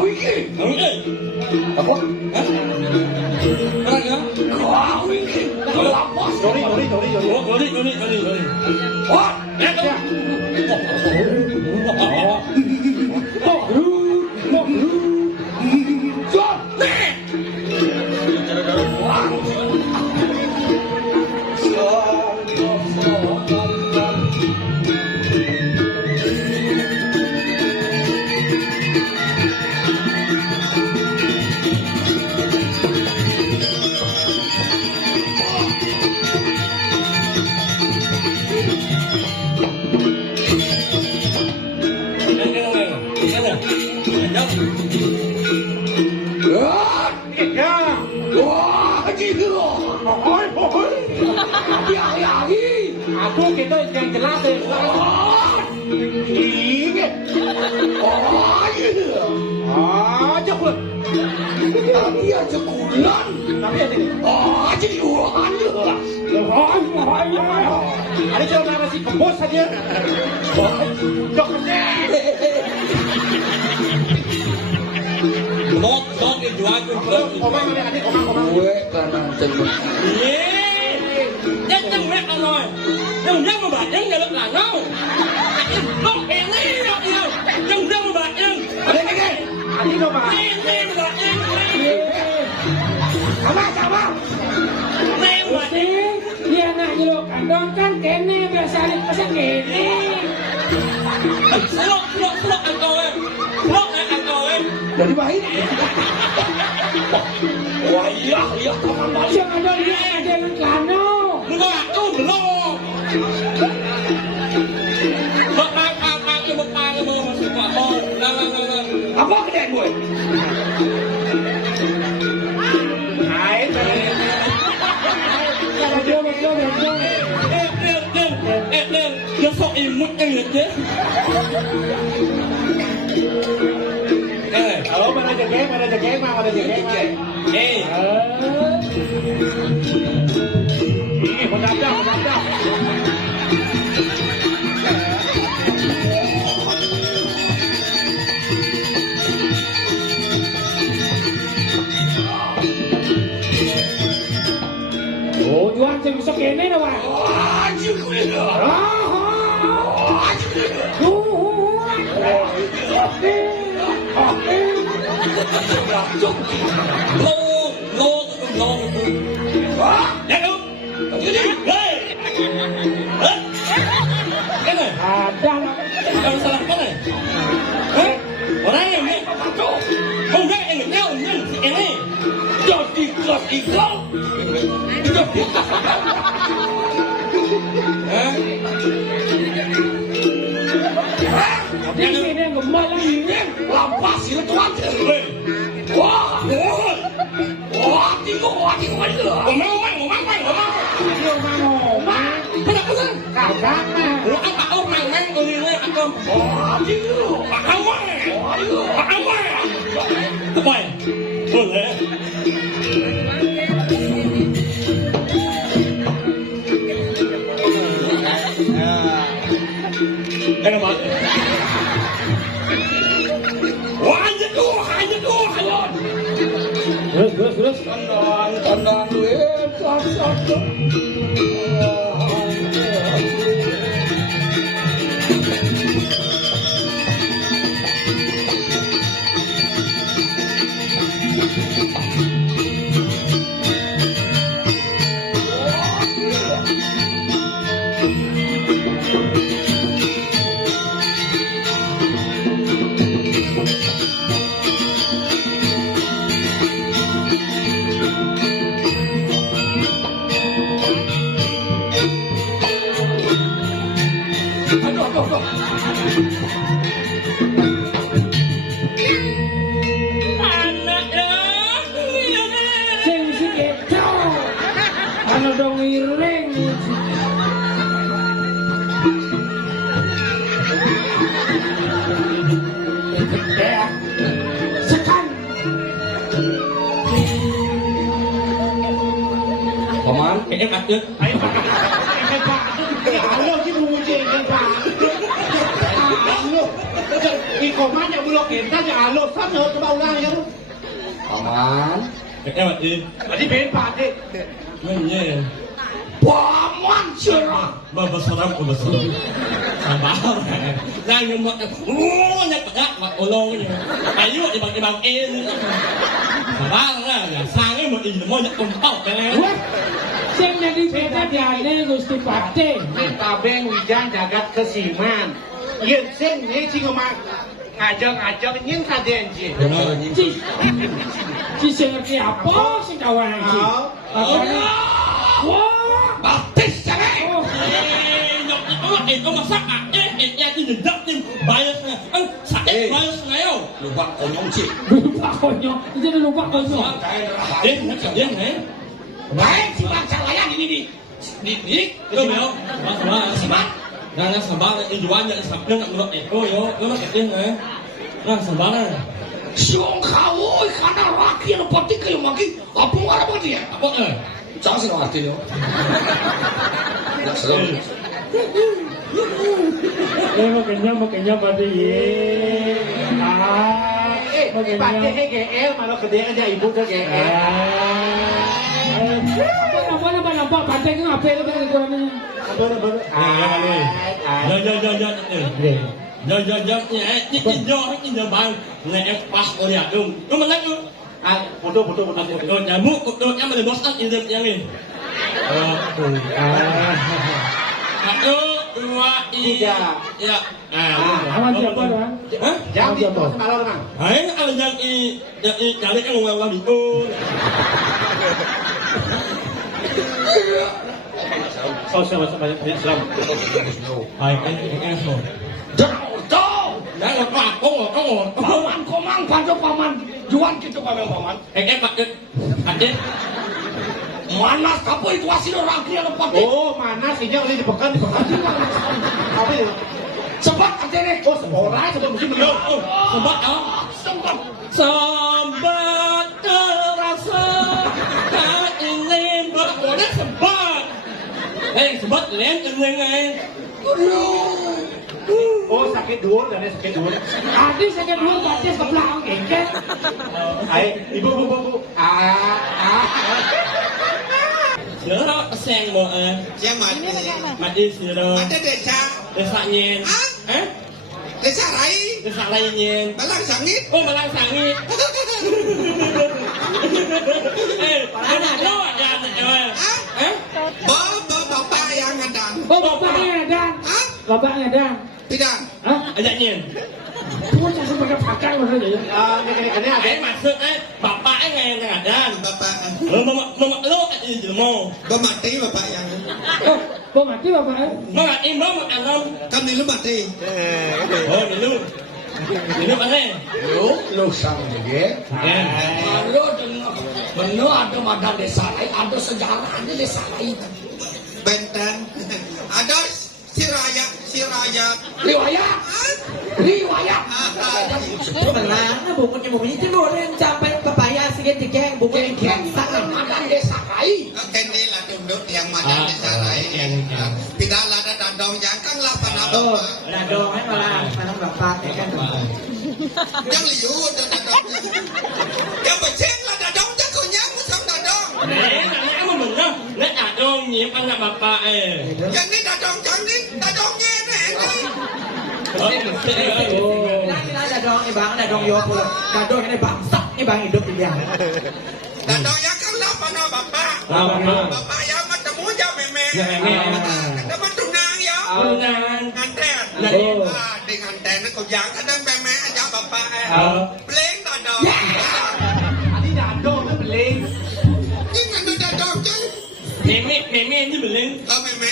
Kau ini. Apa? Kau ini. Apa? Dori. What? Aku kita yang jelas ya. Ingat. Cepet. Tapi aja kulan. Tapi ada ni. Jadi uang je. Ada cuma nasi kebos saja. Dok ni. Lót cái jual cái phở. Komang ni adik komang. Gue kanan tengok. Nhất chân mẹ ăn rồi. Đừng mà bà chân nhà lực là đâu. Không bèn đi đâu nhiều. Đừng mà bà chân. Ada ni kan? Adik kau bah. Đi mà bà chân. Sama. Nè bà chân. Dia nak jeluk kandong kan kene biasa ni pasal kene. Selok ăn cầu em. Selok ăn cầu em. Dari baik. Wah iya kawan baik. Jangan ada dia ada yang kano. Enggak, tuh belum. Bang mau masuk Pak Bon. Nah. Apa kedai gue? Betul. Dia sok imut kan gitu. Oh, mana jaga mah. Ini mendadak. Oh, jual sebesar kene dah, Pak. Anjir gue dah. Lô. Ya đúng. Cái này. Ada. Đâu salah cái này. Orang yang ni. Không biết em nhau nhưng em ni. Jadi kelas iklan. Di sini gemar lagi. Lampas itu tuan. Wah, tengok dia. Ông mang. Kenapa? Kagak. Apa ông mang tôi đi lên ăn cơm. Ông Mày. Boleh. Jangan mak. Hanya dua. Terus. Tandang duit, satu. Sing keto. Ano dong iring. Sekan. Paman, em ăn chứ. Halo, kita mau cek kan Pak. Halo. Ini Komannya belum kita ya alo sana ke bawah ya lu. Paman. Em mặt đi. Tadi bempat deh. Nghe. Paman cerah. Berserang. Sabar. Đang nhưng mà nhắc mặt olo như. Ayo di bang E ni. Sabar lah. Ya sang ni mau ini mau nak kompau kan. Sing jadi beda diane Gusti Pakde. Tabeng Wijan jagat kesiman. Yen sing ni sing ngomong ngajak nyen kaden ji. Ci sing ngerti apa sing kawan iki? Wah, Baptis jangan. Kau masak yang tu jedak ni bias ni. Sakit bias ni yo. Lupa konyong cik. lupa konyol. Jadi lupa konyol. Dia ni. Baik si bangsa layan ini di. Kau mau? Sabar. Nah, sabar. Jualan yang sampai nak melok oh yo, nak dia ni. Nah, sabar. Siung kau karena rakyat lepas tiga yang lagi apa orang dia? Apa eh? Jangan senang hati yo. Makanya pada ye. Pakde GL malah gede aja ibu ke GL. Nampak pantai tu apa itu kan ukurannya? Jangan bang, naik pas oleh dong. Kau mana tu? Foto. Nyamuk, yang mana bosan ini yang ni. Satu, dua, tiga. Ya. Awan siapa bang? Jangan di bawah malah bang. Hai, ada yang cari kan orang itu. Sama Islam. Hai, so. Jauh. Dah lepas, kau. Paman, panjang paman. Juan kita paman. Pak, adik. Mana kamu itu hasil rakyat lepas Oh, mana sih jangan dipekan. Apa itu? Sebab katanya. Oh, seorang sebab mesti beliau. Sembat Sambat terasa tak ingin berboleh sembat. Sembat lain kening. Oh, sakit dur dan sakit dur. Adi sakit dua batis ke belakang engke. Ibu. Sửa sang một Xem mặt đi sửa Ada desa. desa nyen. Desa rai. Desa lain nyen. Balang sangit. Oh malang sangit. Anak lo ya. Bapak yang ngadang. Oh bapaknya ada. Bapaknya ada. Tidak. Ajak nyen. Cuma saya sebagai pakar maksudnya ya. Ini ada. Maksud bapak ngay ngadang. Bapak. Mama lo di jelmo. Mati bapak yang. Kau mati bapaknya? Mama imam alam. Kami lu mati. Oh dulu. Dulu mana? Lu sang lagi. Lu dengar. Benar ada madang desa lain. Ada sejarahnya desa lain. Benten. Ada riwayat. Nah, bukunya cendol yang sampai papaya sikit dikeng bukunya sangat Madang desa lain. Ini lah tunduk yang madang desa lain. Tidak ada dadong jangkang lah pada Oh, bapak. dadong malah mana bapak ya kan. Yang liut dadong. Yang becek lah dadong jagonya musang dadong. Nè mà mừng đó. Nè dong nhiễm ăn là bapak Yang ni dadongnya ni. Lagi dadong ibang dadong yo pula. Dadong ini bangsat ibang hidup di dia. Dadong yang kan lah pada bapak. Bapak yang bertemu jam meme. Kita bertunang ya. Nganten. Di nganten kau jangan ada meme aja bapak. Beling dadong. Tadi dadong tu beling. Ini ada dadong je. Meme ni beling. Kau meme.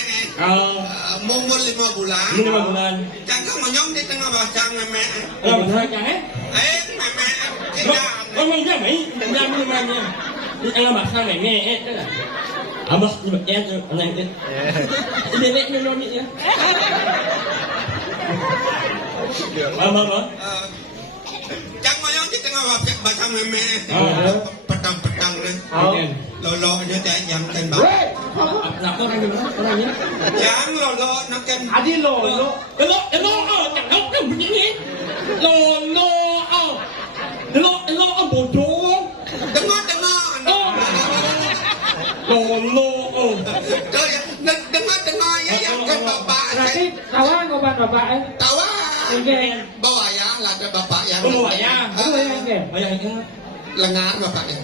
Umur 5 bulan. 5 bulan. Jangan menyong di tengah basang meme. Betul jangan. Meme. Tidak. Orang dia mai, dia mana. Ni kalau bahasa meme tu lah. Abah ni bagian tu orang tu. Ini ni ya. Abah. Jangan menyong di tengah basang meme. Petang-petang ni. Lolo-nya tak yang tembak. Nak orang ni. Yang lolo nak kan. Adi lo. Elok, jangan begini. lo bodoh. Dengar. Lo. Dengar ya yang kan bapak. Berarti tawa ngobat bapak Tawa. Oke. Bawa ya, ada bapak yang. Bawa ya. Oke. Lengar bapaknya.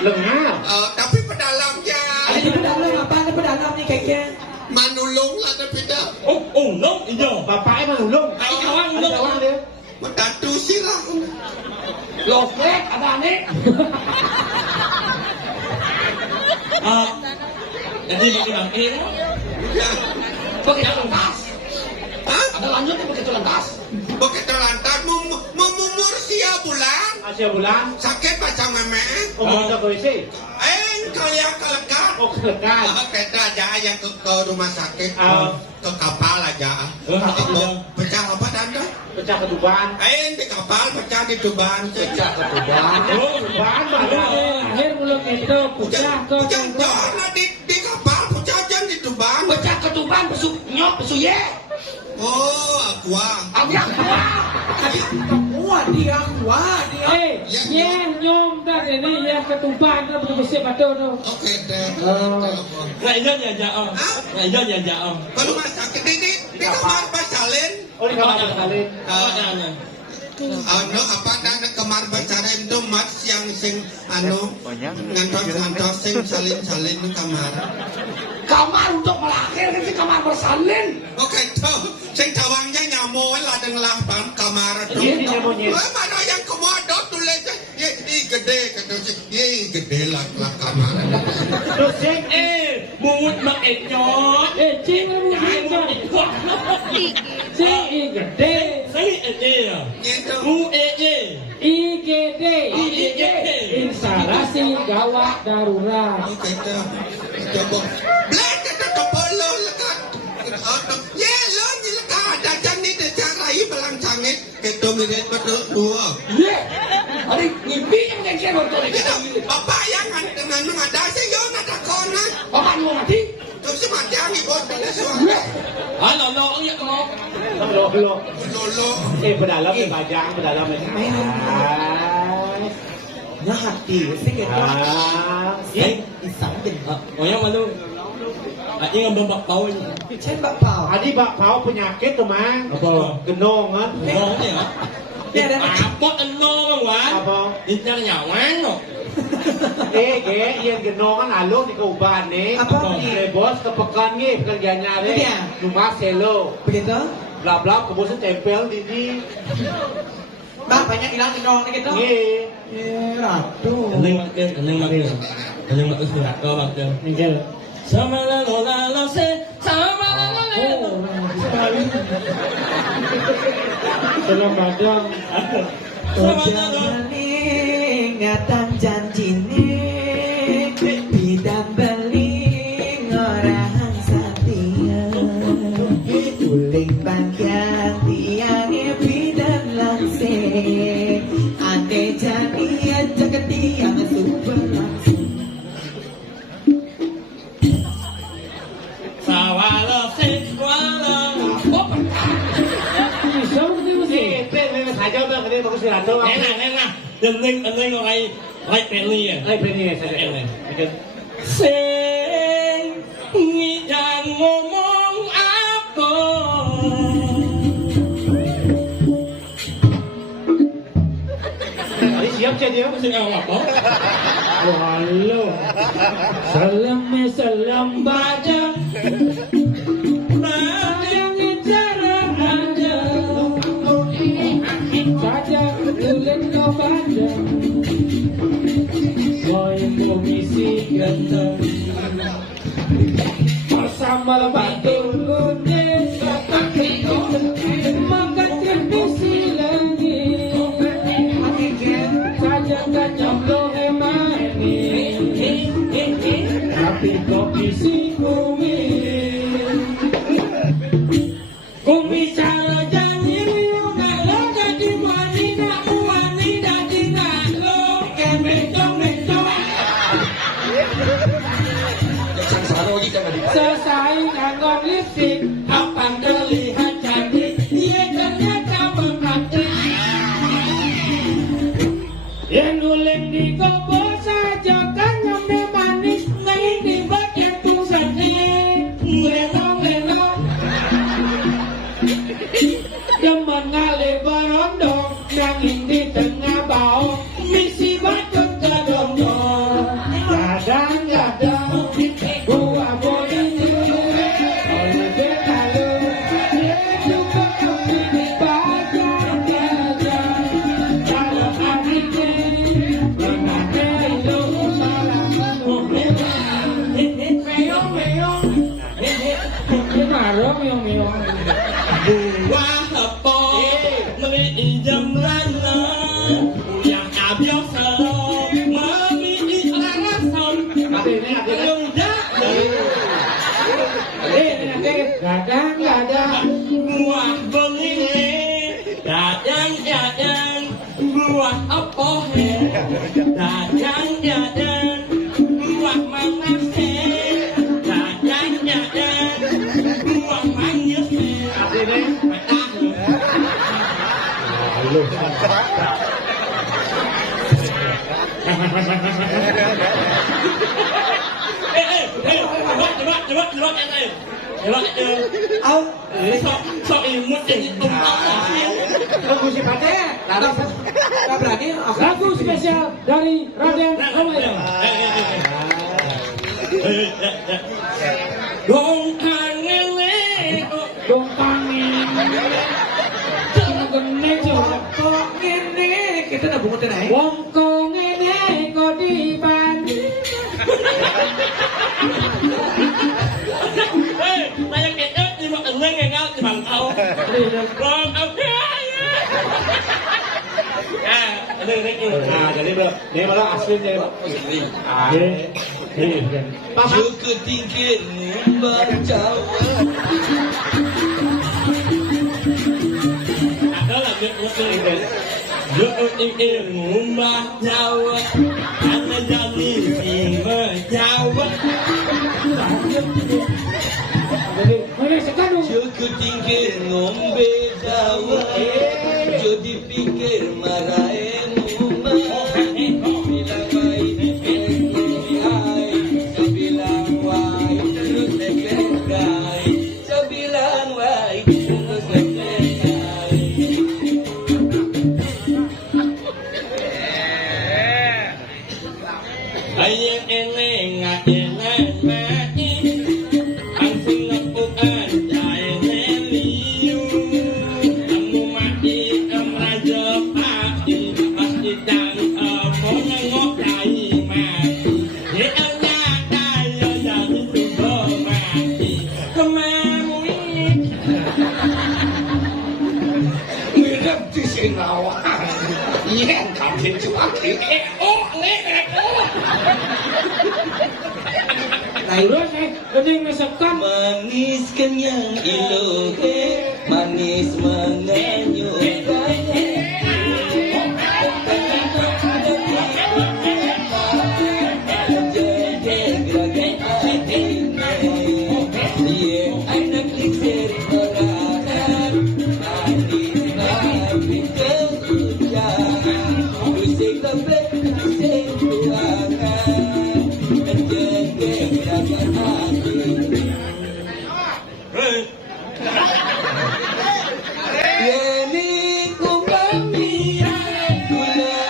Lengar. Tapi pedalamnya. Ada pedalam apa? Ada pedalam nih kayaknya. Manulung lah ada beda. Lo iyo. Bapaknya mana ulung? Ay, kawan Ada kawan dia. Menantu sirah. Loflek ada aneh. Jadi bang ini. Begitu lantas. Hah? Ada lanjutnya begitu lantas. Begitu lantas memumur sia bulan. Asia bulan. Sakit macam memek. Bisa berisi. Kalian kelekat. Oh kelekat. Kita aja yang ke rumah sakit. Ah. Ke kapal aja. Itu pecah apa tanda? Pecah ketuban. Di kapal pecah di tuban. Pecah ke tuban. Ketuban mana? Akhir mulut itu pecah ke Jangan di kapal pecah jangan di tuban. Pecah ketuban besu ye. Oh, aqua. Wah dia. Nyom dah ini ya ketuban tu bersih batu tu. Oke deh. Nggak iya ya. Kalau rumah sakit di kamar pasalin. Oh di kamar kali. Apa nang kamar pasalin itu mas yang sing ngantor sing salin di kamar. Kamar untuk melahirkan si kamar bersalin. Oke tuh, sing tawangnya nyamuk lah dengan ban kamar itu. Iya nyamuknya. Mana yang komodot tulis gede gede lah kamar. Terus sing Bungut mak nyot. Cing gede. Saya Gitu. IGD instalasi gawat darurat. Oke tuh. Coba. Blek kita kepolo lekat. Ye lo ni lekat. Dajan ni dicarai belang sangit. Kita mirip betul dua. Ye. Hari ngimpi yang ngekir waktu ini. Bapak yang dengan ada saya ada kona. Bapak mau mati? Terus mati yang ibu boleh suami. Lo ya kamu. Lo. Lolo. Pedalam ni bajang pedalam ni. Nah hati. Sikit. Isang din. Yang mana? Ini nggak bapak tahu ini. Chen bakpao. Adi bak pau penyakit tu mang. Apa? Genong kan. Ngomongnya. Apa eno wan? Apa? Ini nyawan no. Yang genong kan lalu di kauban ni. Apa ni? Bos kepekan ni pekerjaannya ni. Iya. Rumah selo. Begitu? Blab kemudian tempel di ni. Bang banyak hilang indong ni gitu. Ye. Ratu. Kening mak surat kau bakal. Tinggal. Sama lalu se sama lalu. Dalam badan. Jangan ingatan janji ni bidang beling orang setia uling bagian tiang bidang langsing ane jadi jaga dia masuk berlangsung Sawala se wala. Saja tu kena bagus sirato. Enak. Dening orang lain peli ya. Peni saja. Sing ngidang ngomong apa? Siap je dia. Sing ngomong apa? Oh halo. Salam baca. Bersama batu ludes maka terbisi lagi saja tak nyambung emani tapi kopi si kumi cara janji kalau jadi wanita tidak lo kemetong selesai nganggur lipstick apa terlihat cantik dia ternyata berpraktik miong. Buah tepung meli jembrana yang abiasa meli rangsam belum Gadang. buah beling dadang buah apa he dadang buah mangas he dadang buah manis he Coba yang lain. Sok imut jadi Lagu si Pate. Gak berani. Lagu spesial dari Raden Romayo. Dongkang ngene. Gene coba. Kok ini kita udah bungut naik. Wong kong ngene kok dibanding. Saya kayaknya cuma enggak di bangkau. Belum oke. Jadi bro, ini malah aslinya bro. Juga tingkir berjauh. Ada lagi Juga tingkir rumah Jawa. Karena jadi singa Jawa. Juga tingkir ngombe Jawa. Jadi pikir marai mumba. Bilang wai terus lekai. Sebilang wai terus lekai. Ayah ini nggak enak mati. Langsung lepukan jaya neliu. Kamu mati raja pati. Pasti jangan mau nengok jaya mati. Dia kaya jadi tubuh mati. Kemamu Mirip di Singawang. Yang kami cuaki. Terus gede ngesepkan. Manis kenyang ilohe, manis menganyurkan. Anak liksir orang manis manis kehujan. Musik tebel musik ruangan. Yeni kumbami gula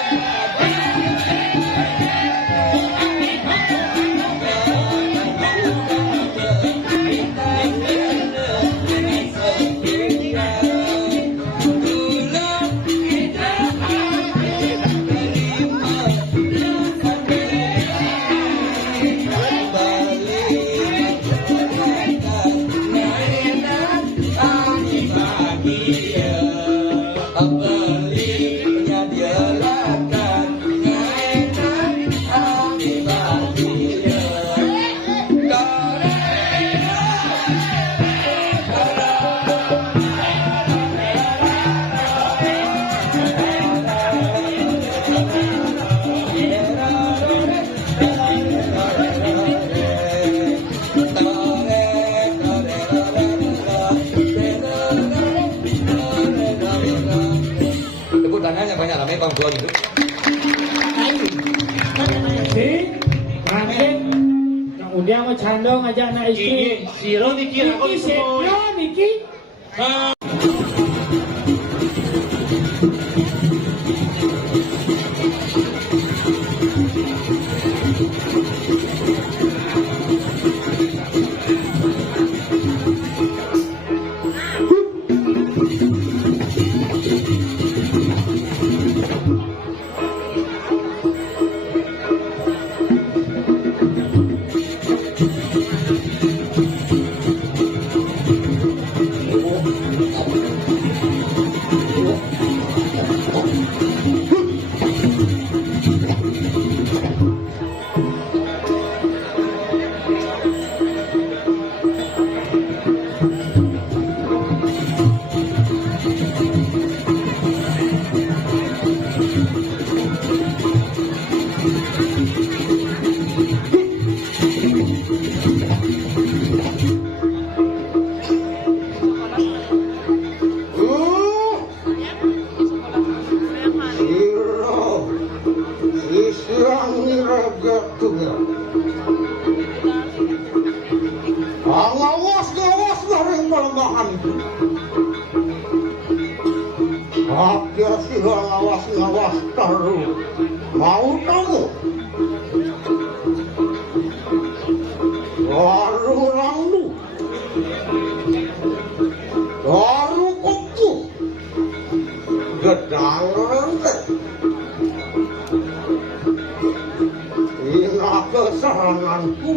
Tepuk tangannya banyak lah, memang gol itu. Raden, yang udah mau candong ngajak anak istri. Siro dikira aku Niki seyo Niki. Ngawas dari kelemahan itu. Dia sudah ngawas terus. Mau kamu? Baru randu. Baru kuku. Gedang rengket. Ina keseranganku.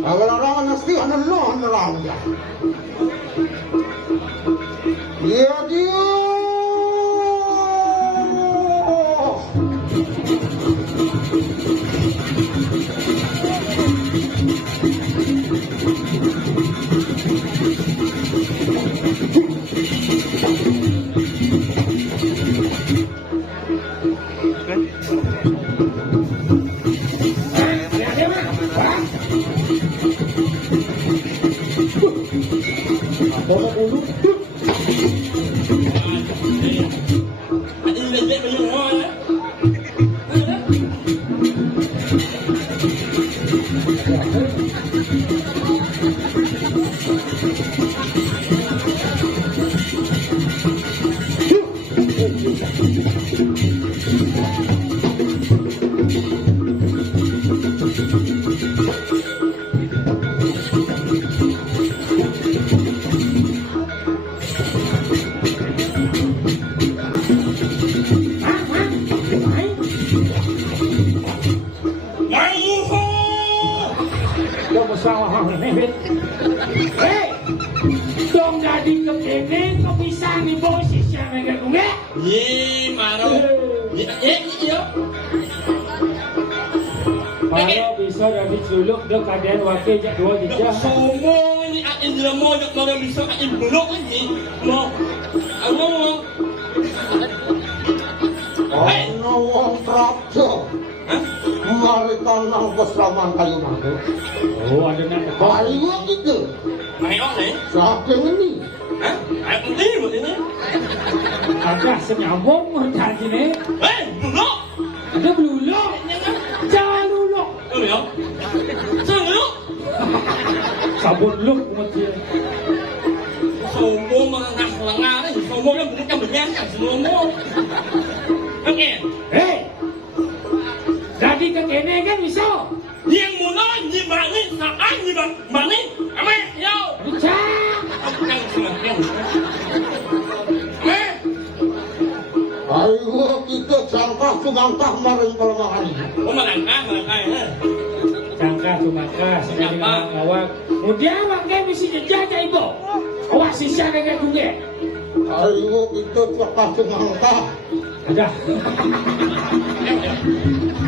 Orang-orang mesti ada nerangnya. Dia. Kalau bisa dari suluk dia keadaan wakil jak dua jejak. Semua ni ain lama jak orang bisa ain buluk ni. Mau. Mau. Ana wong praja. Mari tanang keslaman kayu mangke. Oh, ada nak Kayu gitu. Mai ok ni. Saking ini. Hah? Ai ni buat ni. agak senyambung macam ni. Buluk. Ada beluluk. Jangan luluk. Ya. Jangan luluk. Sabun luk macam. Semua lengah ni. Semua yang bukan bernyata semua. Okey. Jadi ke kene kan bisa. Yang mula ni bani, saat ni bani. Ame, yo. Bisa. Ayo kita jangkah sumangkah maring pelemahan ini. Oh, melangkah ya. Jangkah sumangkah senang awak. Kemudian awak kan mesti jaga ibu. Awak sisa dengan dunia. Ayo kita jangkah sumangkah. Ada.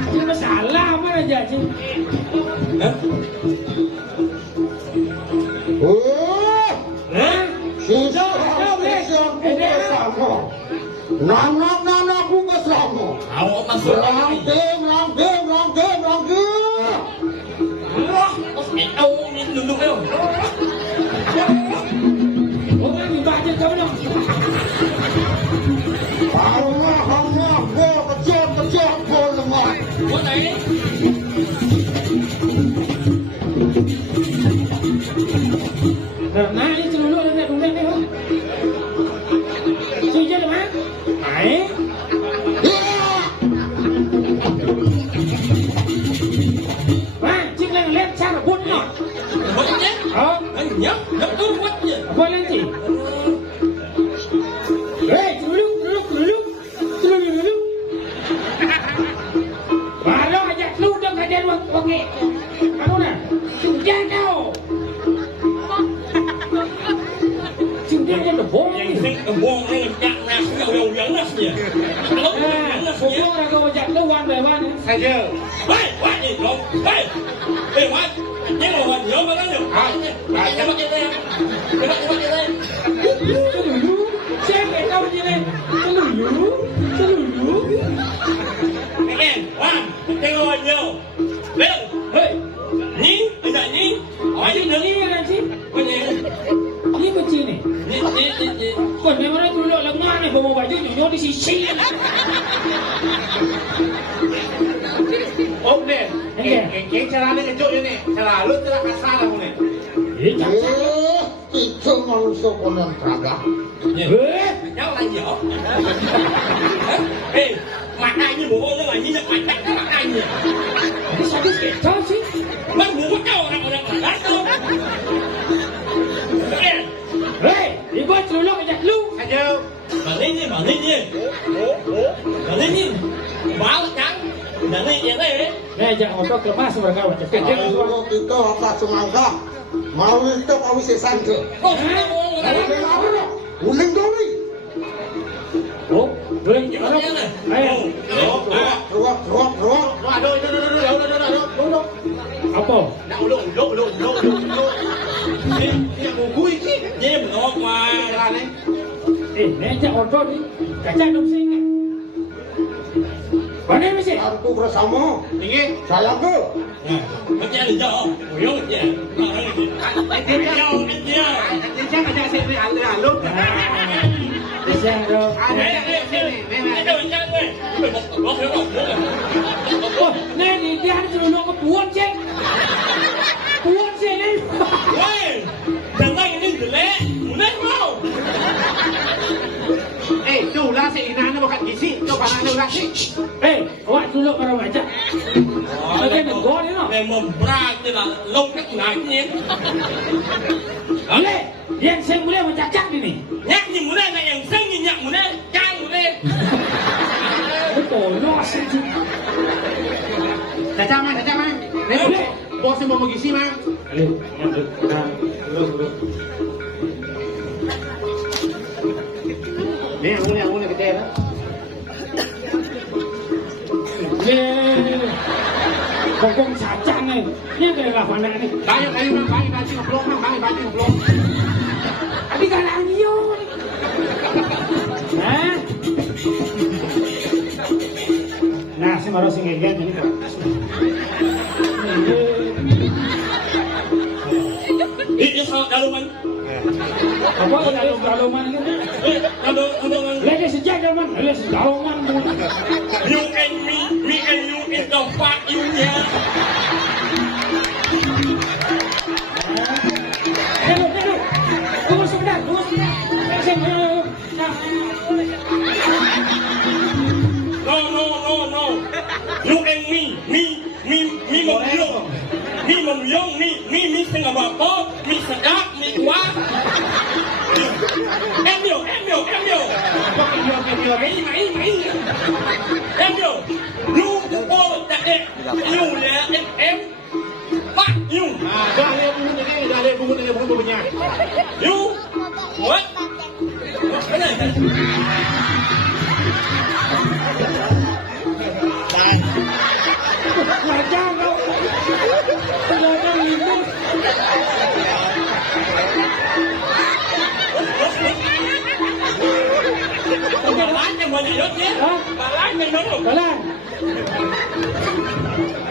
Ada masalah mana jadi? Sisa sama. Nanak-nanakku kesama. Awak masuk. Langking. Wah, oh ni duduk tu. Orang ni baca kau dong. Allah, kejap, kau lemah. Buat ni. Nah, ni celuluk nak duduk ni. Sujud lemah. Hai. Wah, cik lang lep cara pun nak. Buat ni. Oh, Ya, tu buat je. apa lagi? Celuluk. Baru ajak lu dah kajian wangi. Kamu nak? Sujud kau. Sujud je lu bohong. Yang sing buang ni tak nak yang nas dia. Kalau yang nas dia. Bohong aku ajak lu wan by wan. Saja. Wait ni, long. Wait. Wait. Ni mau wan yo mana yo? Cepat je ni. Cepat je ni. Celulu. Siapa kau je ni? Celulu. Kan, wan. Tengok wan yo. Leo. Hei, Ni, ada ni. ada ni kan sih? Ni. Ni kecil ni. Ni. Kau ni mana celuluk lemah ni bawa baju nyonya di sisi. Ôm nè. Cái cara ni kecil ini, selalu celah kasar kamu nih. Itu manusia konon kagak. Cháu là nhỏ. Ê, mặt ai như bộ nó là như mặt ai nhỉ? Sao biết kể cho chứ? Mất ngủ mất đâu nào đang là đắt đâu. Ê, đi qua chỗ lo cái giặt luôn. Sao chưa? Bà lên đi. Báo trắng. Bà lên vậy đấy. Nè, jangan ngotot kemas mereka baca. Kalau kita apa semangka, mau itu mau sesan ke. Uling doli. Oh, boleh gimana? Ayo. Ruak. Aduh, Apa? Ini buku ini. Nhé mình ôm qua. Jalan nih. Nè, jangan ngotot ni. Kaca dong sing. Mana mesti? Aku bersama. Ini. Saya ke. Nó cha là do. Ủa nó cha. Anh chưa. Anh chắc là sẽ đi ăn lúc. Siang dong. Cái đồ cha ơi. Mình một thiếu một nữa. Oh, nè đi dia ada celuluk ke puan cek. Puan cek ni. Ôi, thằng này đi từ lẽ. Muốn lên mau. Chủ la sĩ nán nó bukan gisi, coba nana la sĩ. Awak celuluk pada baca. Macam ni gol ni no. Để memberat như là lông các ngài nhé. Boleh. Yang saya boleh mencacak ni. Nhắc như muốn lên này yang xanh như nhạc muốn lên, trang muốn lên. Betul, luas sih. Caca mang. Nih, bos mau gisi mang. Nih, aku nih gede lah. Bokong cacak ni. Ni kena mana ni? Banyak baju ngeblok. Abi kan angyo. Hah? Nah, si maro sing ngegen ini kan. Ini sangat daluman. Apa kalau dalaman ni? Daluman. Lagi sejak dalaman, lagi dalaman. You and me and you in the fuck you nya. Tunggu sebentar. No. You and me memuyung, me setengah bapa, me sedap, me kuat. Emil. Emil, you all that you le em. Fuck you. Dah ada buku punya. You what? Cái này. Macam kau. Jangan libat. Bà lái cho mình nhớ nhé. Bà lái cho mình nhớ. Balan.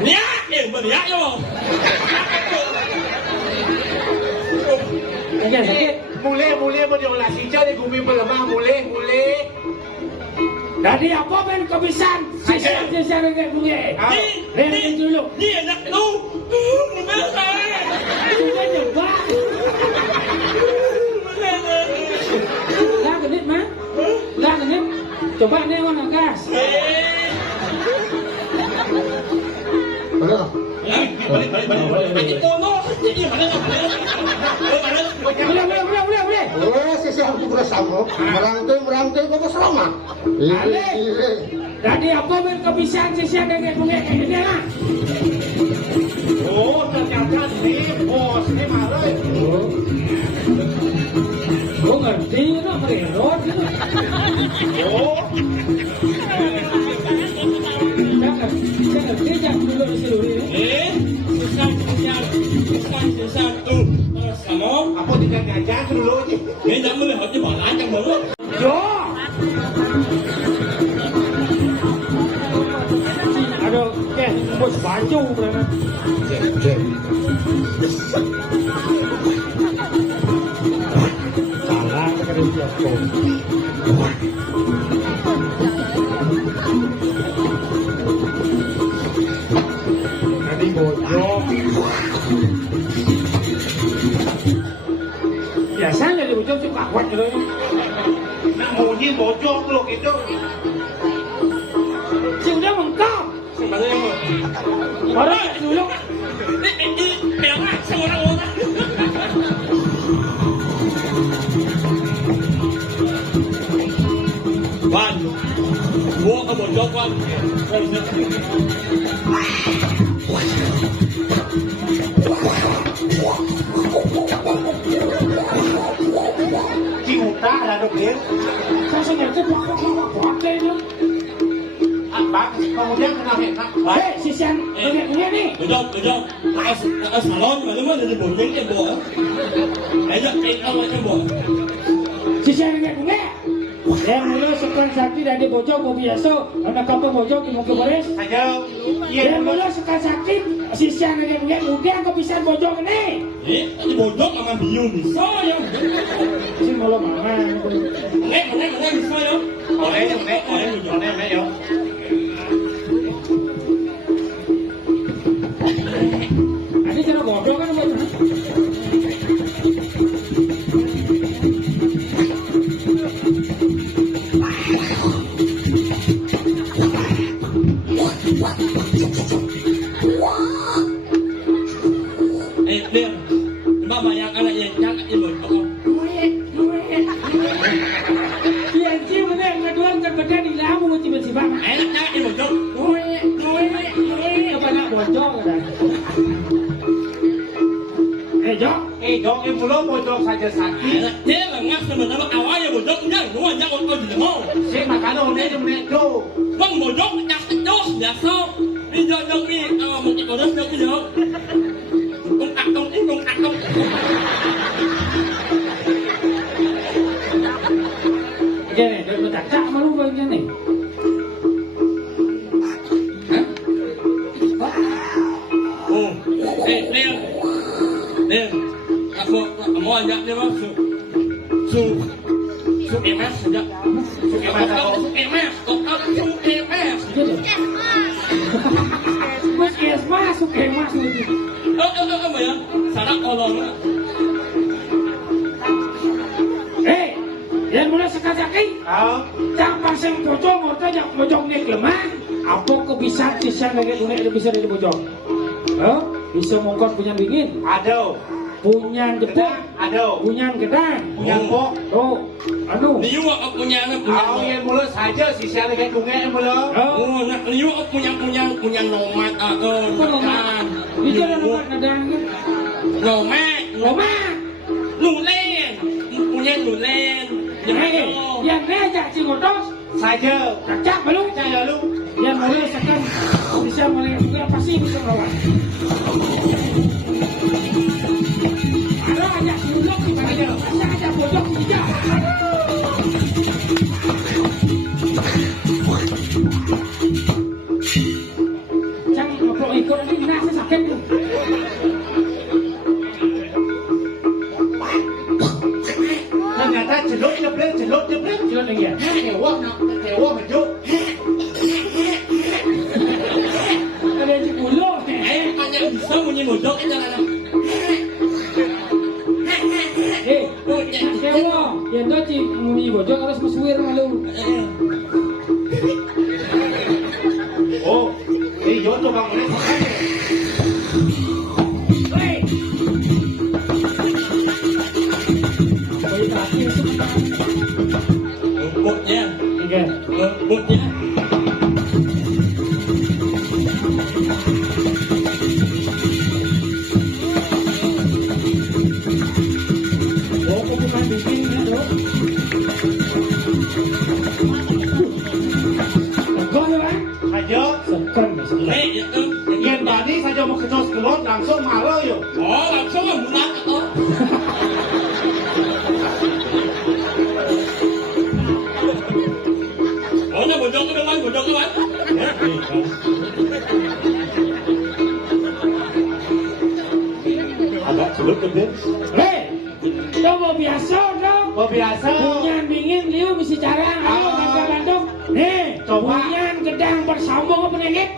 Nhá, mình nhá vô. Jangan sakit. Mule dia lah si jadi gumi berlemah mule. Jadi apa pun kebisan. Sisa dengan bunga. Lihat dulu. Ni nak lu. Mình biết rồi. Kita coba. Lah kedip mah. Lah kedip. Coba ni warna gas. Mana? Anh cô nó gì mà Boleh. Sisi aku bersama. Merangkai kau selamat. Jadi apa pun kebisan sisa dengan bunga ini lah. Oh, ternyata ni bos ni malah. Kau ngerti no mererot gitu. Oh, Saya ngerti jangan dulu di seluruh susah tu. Terus kamu apa tidak ngajak dulu je. Dia nak melihat họ chứ bỏ lái trong mũ. Yo. Aduh, bos baju berapa? Salah kepada siapa? Tadi bocor. Biasanya di bojong suka kuat gitu. Nak munyi bojong lu gitu. Si udah mengkap. Sebenarnya mah. Orang dulu. Ini perak sama orang-orang. Wan, gua ke bojong Wan. Ci utah là được biết. Saya sengaja kuat itu. Bác kemudian kena hendak. Hei, sisian punya nih. Bojong. Ở salon mà nó mới là bộ những cái bộ. Đấy là cái ông cái bộ. Sisian punya. Yang mula sekan sakti dari bojong mau biasa, anak kampung bojong mau ke beres. Saja. Yang mula sekan sakti, sisian punya udah kepisah bojong ini. Ini bojong sama biu nih. So ya. Si mula mama. Meneng bisa ya. Oleh yo. Ini cara bojong kan bojong. Dia, mama yang anak yang jangan ini bojong. Yang cium ini yang kedua terbedah di lamu tiba-tiba. Enak jangan ini bojong. Apa nak bojong kan? Jong. Jong em belum bojong saja sakit. Dia là ngắt sebenarnya awalnya bojong jangan nuan jangan kau jadi mau. Saya makan orang dia menejo. Bang bojong nak terus biasa. Ini jong ni mungkin kau dah jong ni jong. Tung akong. Gini, dah tak malu bagian ni. Oh, Liam, aku mau ajak dia masuk. Su emas saja. Su emas. Masuk emas itu. Apa ya? Sarak kolong. Yang mula sekali. Jangan pasang bojong, orang yang bojong ni lemah. Apa kebiasaan sisian lagi dunia bisa dari bojong? Bisa mongkot punya dingin. Ada. Punya jepang. Ada. Punya gedang. Punya pok. Liu aku punya anak. Kau yang mula saja sisian lagi dunia yang mula. Oh, nak liu aku punya nomad. Nomad. Bicara nomad gedang. Nomad. Nulen. Punya nulen. Yang ngajak Cingotos Saja. Cak belum? Saya lalu. Yang mulai sekarang bisa mulai pasti bisa melawan. Ada ajak bojong di mana dia? Ajak bojong tidak. Jangan ngobrol ikut nanti nasi sakit tu. Ternyata celok jebret. Celot lagi ya. Kewah hidup. Ada di bulu. Banyak bisa punya bojong jangan. Kewa, yang tu cik mumi bojong harus mesuir malu. Oh, yo tu bang boleh makan. Botnya. Tiga. Botnya. Yang tadi saja mau kecos kelot langsung marah yo. Oh, langsung mulai. Oh, nak bojong ke depan. Agak celup ke Coba biasa dong. Oh biasa. Punyan dingin liu bisa cara. Ayo Bandung. Nih, Coba. punyan gedang bersambung apa nih?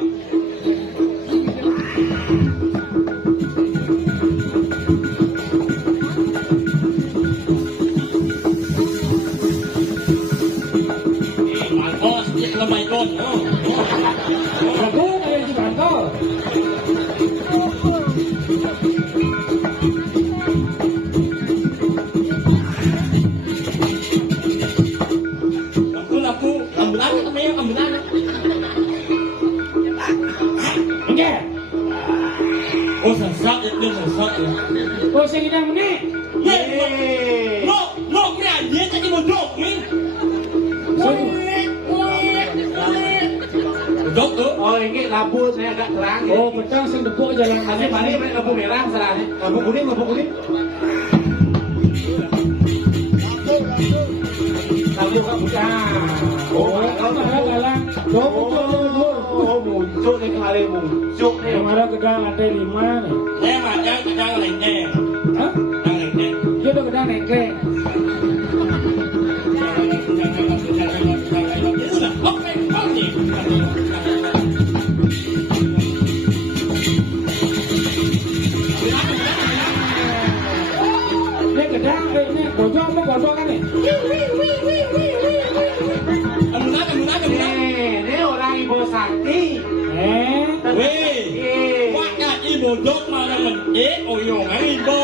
sesat itu sesat ya. Oh sing ina meneh. Yeay. Lo ni aja tadi bodok ni. Bodok tu. Oh ini lampu saya agak terang. Oh petang sing depuk jalan Ini mana lampu merah salahnya. Lampu kuning. Lampu kan putih. Oh galang. Oh muncul nih kemarin muncul nih. Kemarin gedang ada 5 nih. Memang jangan lengkeng. Hah? Jangan lengkeng. Dia udah gedang nengkleng. Ini gedang, ini bojong apa godong kan nih? Ini orang ibu sakti. Weh, waktu ibu dok malah meneh, oyong ibu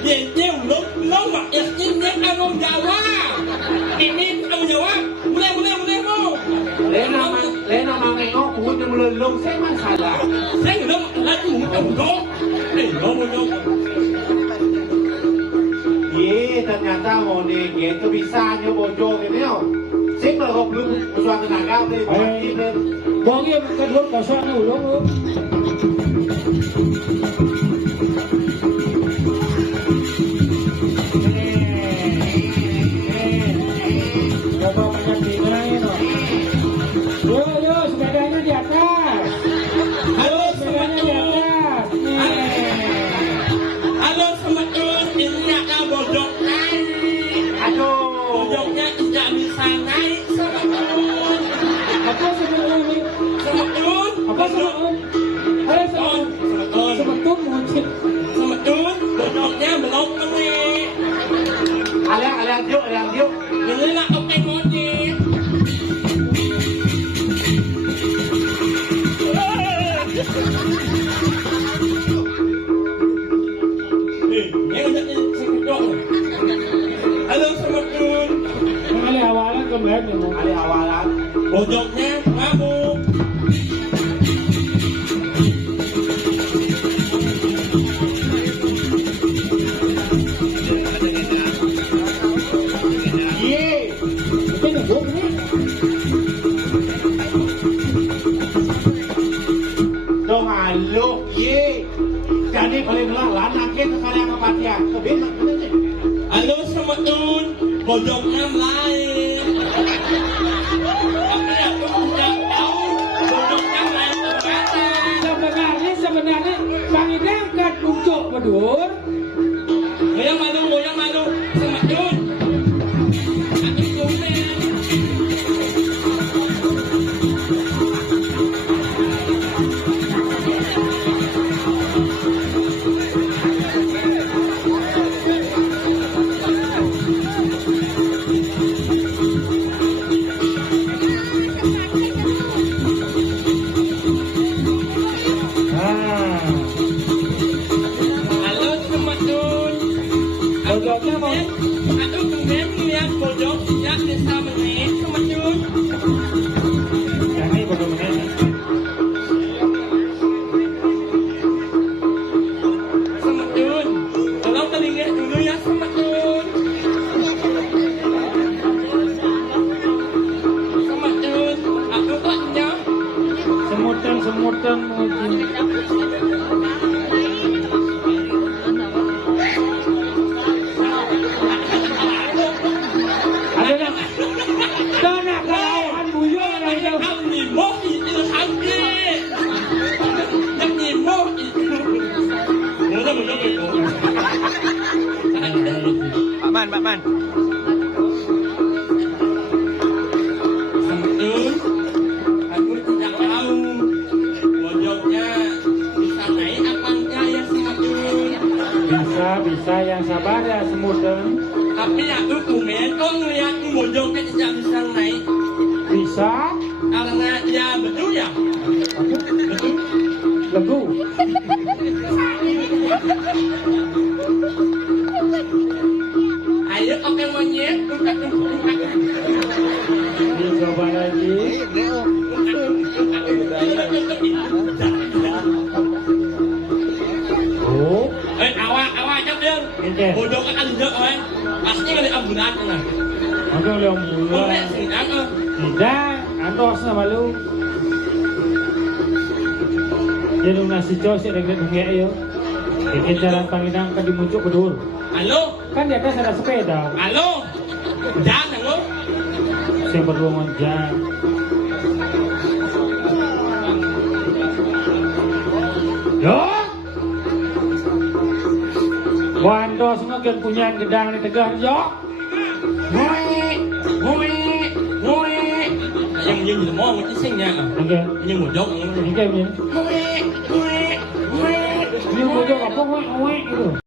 dia jauh lo mak estimnya angom Jawa. Ini angom Jawa, mulai mau. Lena mangengok punya melelung saya masalah. Saya belum lagi mau dok. Lo dok. Ternyata mau gitu bisa bojong ini oh. Saya kalau belum suatu tenaga beli. Bongi kedua kosong nih ulung lu. Coba banyak dimarahin loh. Yo sepedanya di atas. Halo Sepedanya di atas. Halo semeton, ini ada bodok naik. Aduh. Bodoknya tidak bisa naik semeton. Apa sebenarnya ini? Semeton. Apa sebenarnya? Ayo sebenarnya. Sebenarnya muncul. Semeton, bodoknya belum naik. Aliang yuk. Ini nak oke monyet. Halo semeton. Kali awalan kembali nih. Ali awalan. Bodoknya ngamuk. Itu nunggu nih. Dong aluk Jadi paling lah nakit sekali apa patia. Kebenak bener. Halo semeton. Bodoknya lain. Tapi aku tidak tahu bodoknya lain ternyata. Sebenarnya Bang Ida angkat muncul bedur. Goyang malu semeton. Aku komen. Halo semeton. Bodoknya mau. Aku kemudian melihat bodok tidak bisa menit semeton. Yang ini bodoh menit. Semeton. Tolong telinga dulu ya semeton. Semeton. Aku paknya. Semutan muncul. Ada nak? Dana kawan buyur ada yang Ang nimo itu sakit. Yang nimo itu. Mudah itu. Pak Man. Semeton. Aku tidak tahu bodoknya bisa naik apa enggak ya semeton. bisa yang sabar ya semutan. Tapi aku komen kok ngeliat bodoknya tidak bisa naik. Bisa Karena ya betul ya. Betul. legu. Ayo oke monyet, buka. Dicoba lagi. Oke. Bodoh kan ada orang. Pasti ada ambulan kan. Oke, lihat mulu. Boleh sih kan? Tidak, andos sama lu. Jadi nasi cosi regret bunga yo. Bikin jalan Panginang kan dimuncul bedur. Halo? Kan di atas ada sepeda. Halo? Jangan lo. Saya berdua ngonjang. Yo. Wandos ngagen punya gedang di Tegar yo. Ngoi. Yang như mau một cái sinh nha. Oke. Như một dốc. Oke, ini. Ini mau jawab apa? Itu.